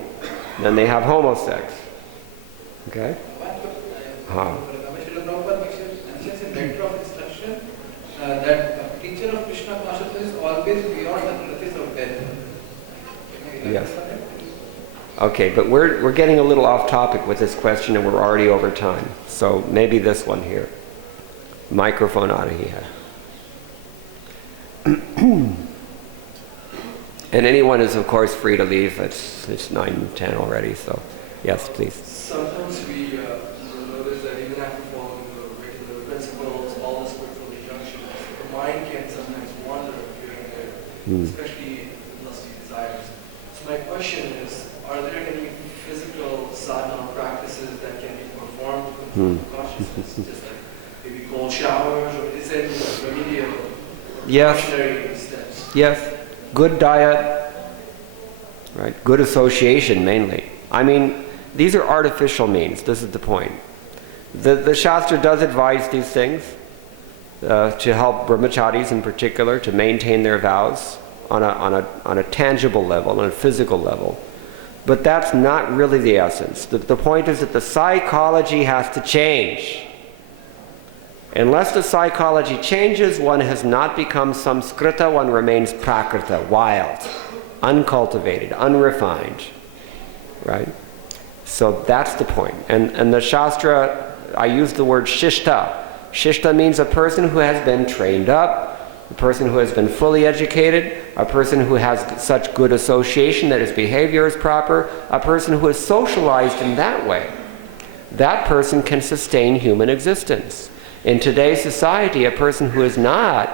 Then they have homosex. Okay? That a teacher of Krishna consciousness is always beyond the practice of death. Yes. Okay, but we're getting a little off topic with this question and we're already over time. So maybe this one here. Microphone out of here. And anyone is of course free to leave. It's 9:10 already, so yes, please. Sometimes we notice that even after following the regular principles, all the spiritual injunctions, the mind can sometimes wander here and there, especially lusty desires. So my question is, are there any physical sadhana practices that can be performed to control consciousness, just like maybe cold showers, or is it remedial precautionary steps? Yes. Good diet, right? Good association mainly. I mean, these are artificial means. This is the point. The Shastra does advise these things to help brahmacharis in particular to maintain their vows on a tangible level, on a physical level. But that's not really the essence. The point is that the psychology has to change. Unless the psychology changes, one has not become samskrita, one remains prakrita, wild, uncultivated, unrefined, right? So that's the point. And the Shastra, I use the word shishta. Shishta means a person who has been trained up, a person who has been fully educated, a person who has such good association that his behavior is proper, a person who is socialized in that way. That person can sustain human existence. In today's society, a person who has not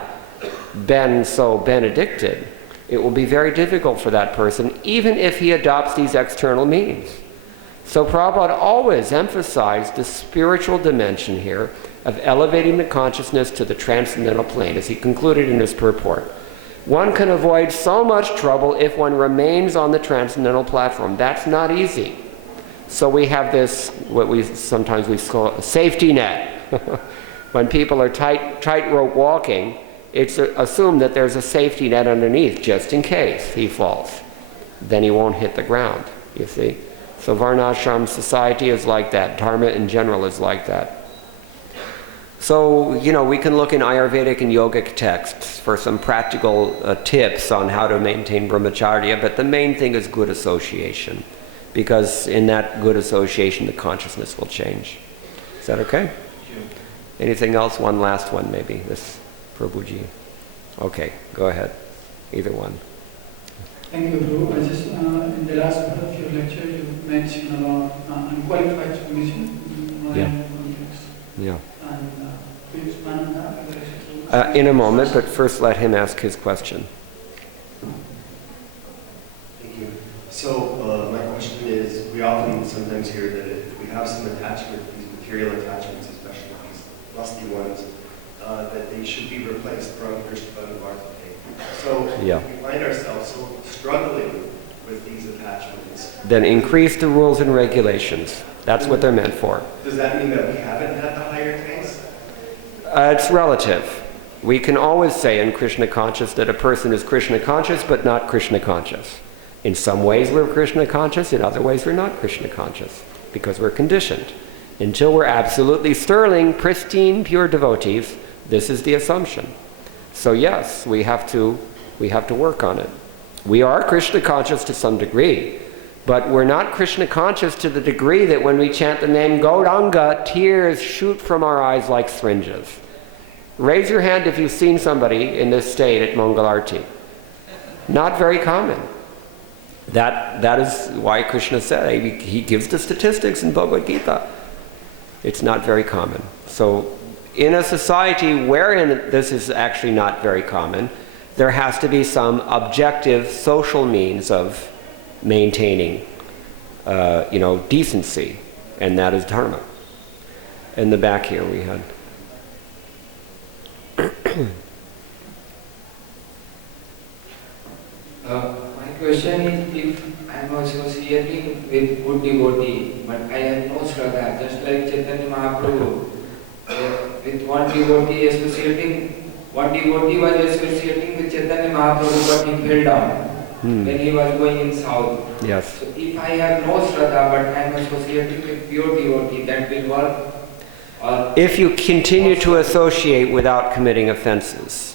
been so benedicted, it will be very difficult for that person, even if he adopts these external means. So Prabhupada always emphasized the spiritual dimension here of elevating the consciousness to the transcendental plane, as he concluded in his purport. One can avoid so much trouble if one remains on the transcendental platform. That's not easy. So we have this, what we sometimes call a safety net. When people are tightrope walking, it's assumed that there's a safety net underneath just in case he falls. Then he won't hit the ground, you see. So Varnashram society is like that. Dharma in general is like that. So, we can look in Ayurvedic and yogic texts for some practical tips on how to maintain brahmacharya, but the main thing is good association, because in that good association the consciousness will change. Is that okay? Anything else? One last one maybe, this Prabhuji. Okay, go ahead. Either one. Thank you, Prabhu. I just, in the last part of your lecture, you mentioned about unqualified submission in Malayalam context. Yeah. And could you expand on that? In a moment, but first let him ask his question. Thank you. So, my question is, we often they should be replaced. So Yeah. we find ourselves so struggling with these attachments. Then increase the rules and regulations. That's what they're meant for. Does that mean that we haven't had the higher tanks? It's relative. We can always say in Krishna conscious that a person is Krishna conscious but not Krishna conscious. In some ways we're Krishna conscious, in other ways we're not Krishna conscious, because we're conditioned. Until we're absolutely sterling, pristine, pure devotees, this is the assumption. So yes, we have to work on it. We are Krishna conscious to some degree, but we're not Krishna conscious to the degree that when we chant the name Gauranga, tears shoot from our eyes like syringes. Raise your hand if you've seen somebody in this state at Mangalarti. Not very common. That is why Krishna said, he gives the statistics in Bhagavad Gita. It's not very common. So in a society wherein this is actually not very common, there has to be some objective social means of maintaining decency, and that is dharma. In the back here we had. My question is, if I am associating with good devotee, but I have no Shraddha, just like Chaitanya Mahaprabhu, with one devotee was associating with Chaitanya Mahaprabhu, but he fell down when he was going in south. Yes. So if I have no Shraddha, but I am associating with pure devotee, that will work? Or if you continue to associate without committing offenses,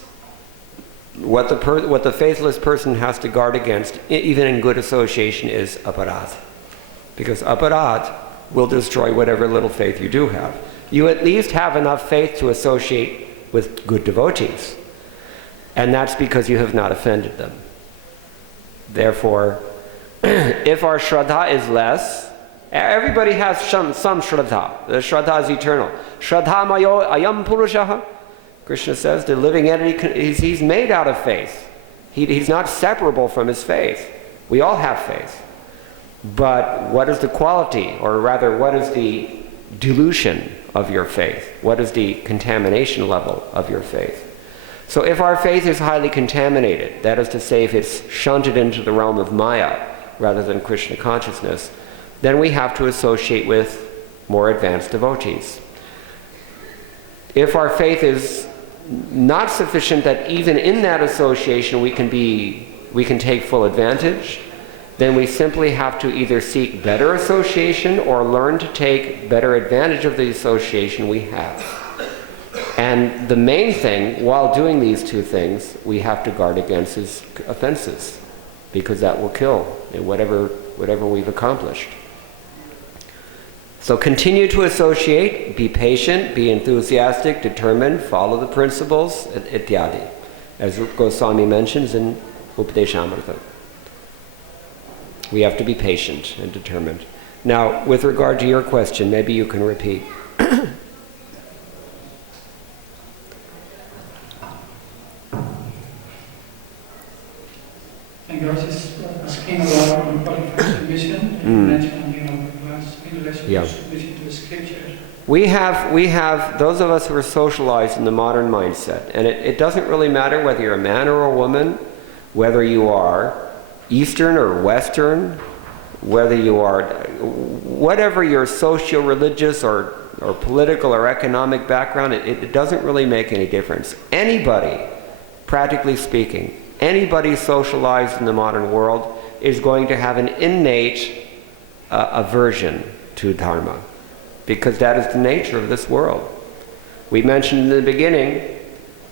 what the faithless person has to guard against, even in good association, is aparad. Because aparad will destroy whatever little faith you do have. You at least have enough faith to associate with good devotees. And that's because you have not offended them. Therefore, if our Shraddha is less, everybody has some Shraddha. The Shraddha is eternal. Shraddha mayo ayam purushaha. Krishna says the living entity, he's made out of faith. He's not separable from his faith. We all have faith. But what is the quality, or rather what is the dilution of your faith? What is the contamination level of your faith? So if our faith is highly contaminated, that is to say if it's shunted into the realm of Maya rather than Krishna consciousness, then we have to associate with more advanced devotees. If our faith is not sufficient that even in that association we can take full advantage, then we simply have to either seek better association or learn to take better advantage of the association we have. And the main thing, while doing these two things, we have to guard against is offenses, because that will kill whatever we've accomplished. So continue to associate, be patient, be enthusiastic, determined, follow the principles, ityadi, as Goswami mentions in Upadeshamrita. We have to be patient and determined. Now, with regard to your question, maybe you can repeat. And I was just asking about unqualified submission. You mentioned, in relation to submission to the scripture. We have those of us who are socialized in the modern mindset, and it doesn't really matter whether you're a man or a woman, whether you are Eastern or Western, whether you are, whatever your socio-religious or political or economic background, it doesn't really make any difference. Anybody, practically speaking, anybody socialized in the modern world is going to have an innate aversion to dharma, because that is the nature of this world. We mentioned in the beginning,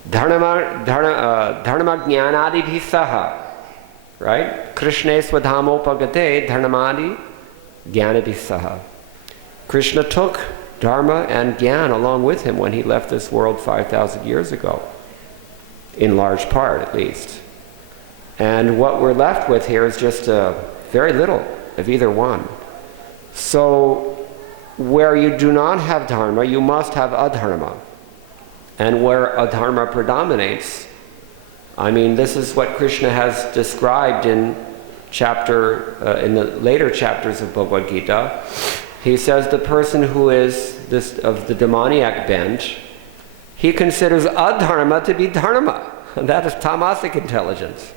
dharma jnanadibhi saha, right? Krishna swadhamopagate dharmadi jnanadibhi saha. Krishna took dharma and jnana along with him when he left this world 5,000 years ago, in large part at least. And what we're left with here is just very little of either one. So where you do not have dharma, you must have adharma. And where adharma predominates, this is what Krishna has described in the later chapters of Bhagavad Gita. He says the person who is of the demoniac bent He considers adharma to be dharma. And that is tamasic intelligence.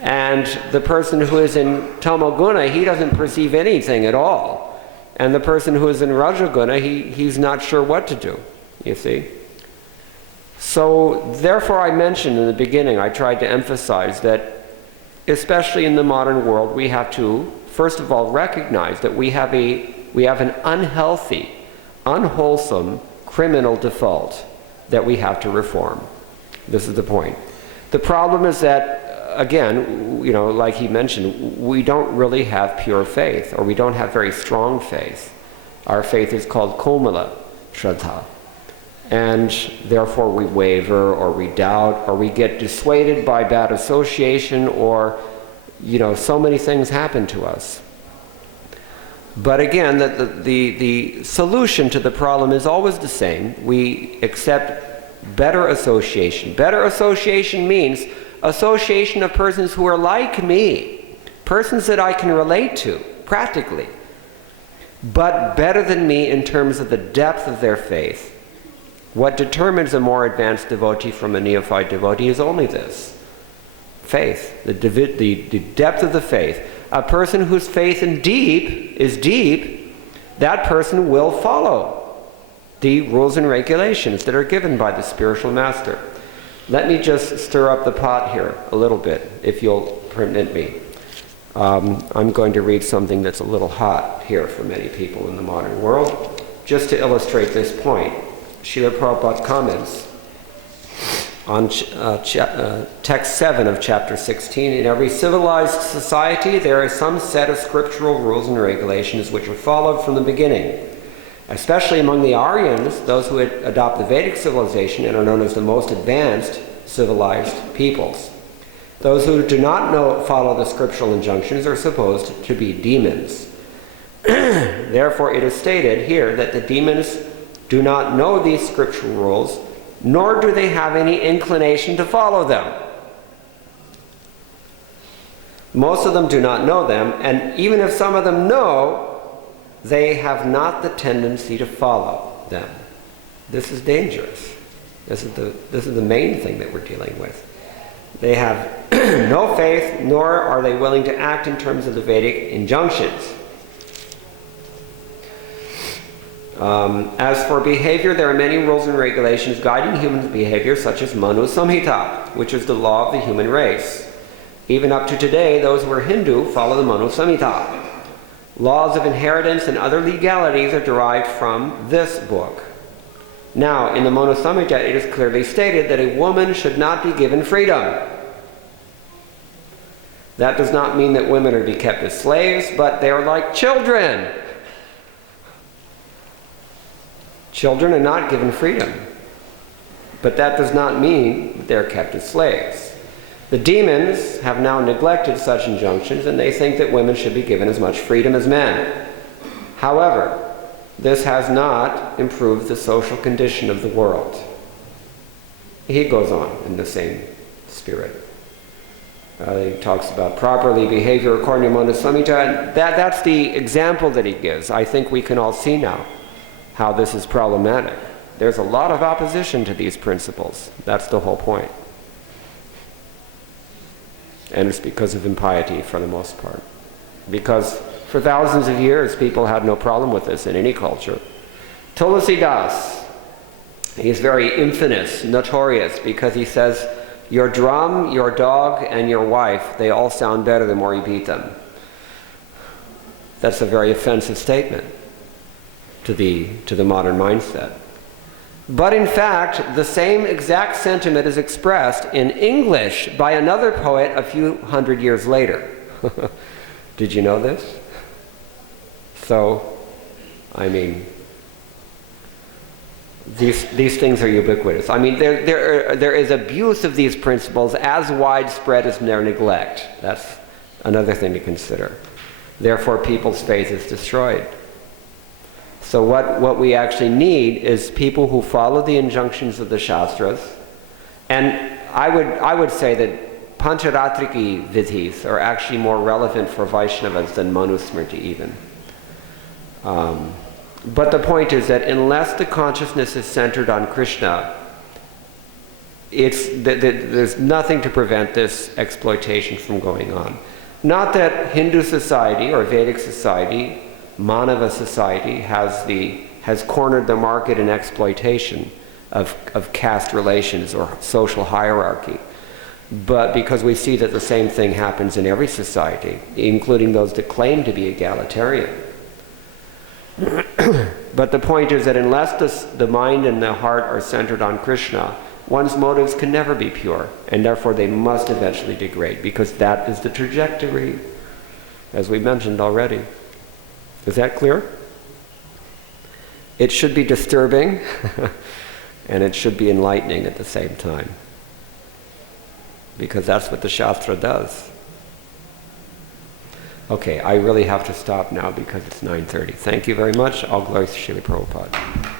And the person who is in tamoguna, he doesn't perceive anything at all. And the person who is in rajaguna, he's not sure what to do, you see. So therefore I mentioned in the beginning, I tried to emphasize that especially in the modern world, we have to, first of all, recognize that we have an unhealthy, unwholesome criminal default that we have to reform. This is the point. The problem is that, again, you know, like he mentioned, we don't really have pure faith, or we don't have very strong faith. Our faith is called komala, shraddha. And therefore we waver, or we doubt, or we get dissuaded by bad association, or, you know, so many things happen to us. But again, the solution to the problem is always the same. We accept better association. Better association means association of persons who are like me, persons that I can relate to, practically, but better than me in terms of the depth of their faith. What determines a more advanced devotee from a neophyte devotee is only this: faith, the depth of the faith. A person whose faith is deep, that person will follow the rules and regulations that are given by the spiritual master. Let me just stir up the pot here a little bit, if you'll permit me. I'm going to read something that's a little hot here for many people in the modern world, just to illustrate this point. Srila Prabhupada comments on text 7 of chapter 16. In every civilized society, there is some set of scriptural rules and regulations which are followed from the beginning. Especially among the Aryans, those who adopt the Vedic civilization and are known as the most advanced civilized peoples. Those who do not follow the scriptural injunctions are supposed to be demons. Therefore, it is stated here that the demons do not know these scriptural rules, nor do they have any inclination to follow them. Most of them do not know them, and even if some of them know, they have not the tendency to follow them. This is dangerous. This is the main thing that we're dealing with. They have no faith, nor are they willing to act in terms of the Vedic injunctions. As for behavior, there are many rules and regulations guiding human behavior, such as Manu Samhita, which is the law of the human race. Even up to today, those who are Hindu follow the Manu Samhita. Laws of inheritance and other legalities are derived from this book. Now, in the Manu Samhita, it is clearly stated that a woman should not be given freedom. That does not mean that women are to be kept as slaves, but they are like children. Children are not given freedom, but that does not mean that they're kept as slaves. The demons have now neglected such injunctions, and they think that women should be given as much freedom as men. However, this has not improved the social condition of the world. He goes on in the same spirit. He talks about properly behavior according to Manu Samhita, and that's the example that he gives. I think we can all see now how this is problematic. There's a lot of opposition to these principles. That's the whole point. And it's because of impiety for the most part. Because for thousands of years, people had no problem with this in any culture. Tulsi Das, he's very infamous, notorious, because he says, your drum, your dog, and your wife, they all sound better the more you beat them. That's a very offensive statement to the modern mindset. But in fact, the same exact sentiment is expressed in English by another poet a few hundred years later. Did you know this? So, I mean, these things are ubiquitous. I mean, there is abuse of these principles as widespread as their neglect. That's another thing to consider. Therefore, people's faith is destroyed. So what we actually need is people who follow the injunctions of the Shastras. And I would say that Pancharatriki vidhis are actually more relevant for Vaishnavas than Manusmriti even. But the point is that unless the consciousness is centered on Krishna, there's nothing to prevent this exploitation from going on. Not that Hindu society or Vedic society, Manava society, has cornered the market in exploitation of caste relations or social hierarchy, but because we see that the same thing happens in every society, including those that claim to be egalitarian. But the point is that unless the mind and the heart are centered on Krishna, one's motives can never be pure, and therefore they must eventually degrade, because that is the trajectory, as we mentioned already. Is that clear? It should be disturbing, and it should be enlightening at the same time, because that's what the Shastra does. Okay, I really have to stop now because it's 9:30. Thank you very much. All glory to Srila Prabhupada.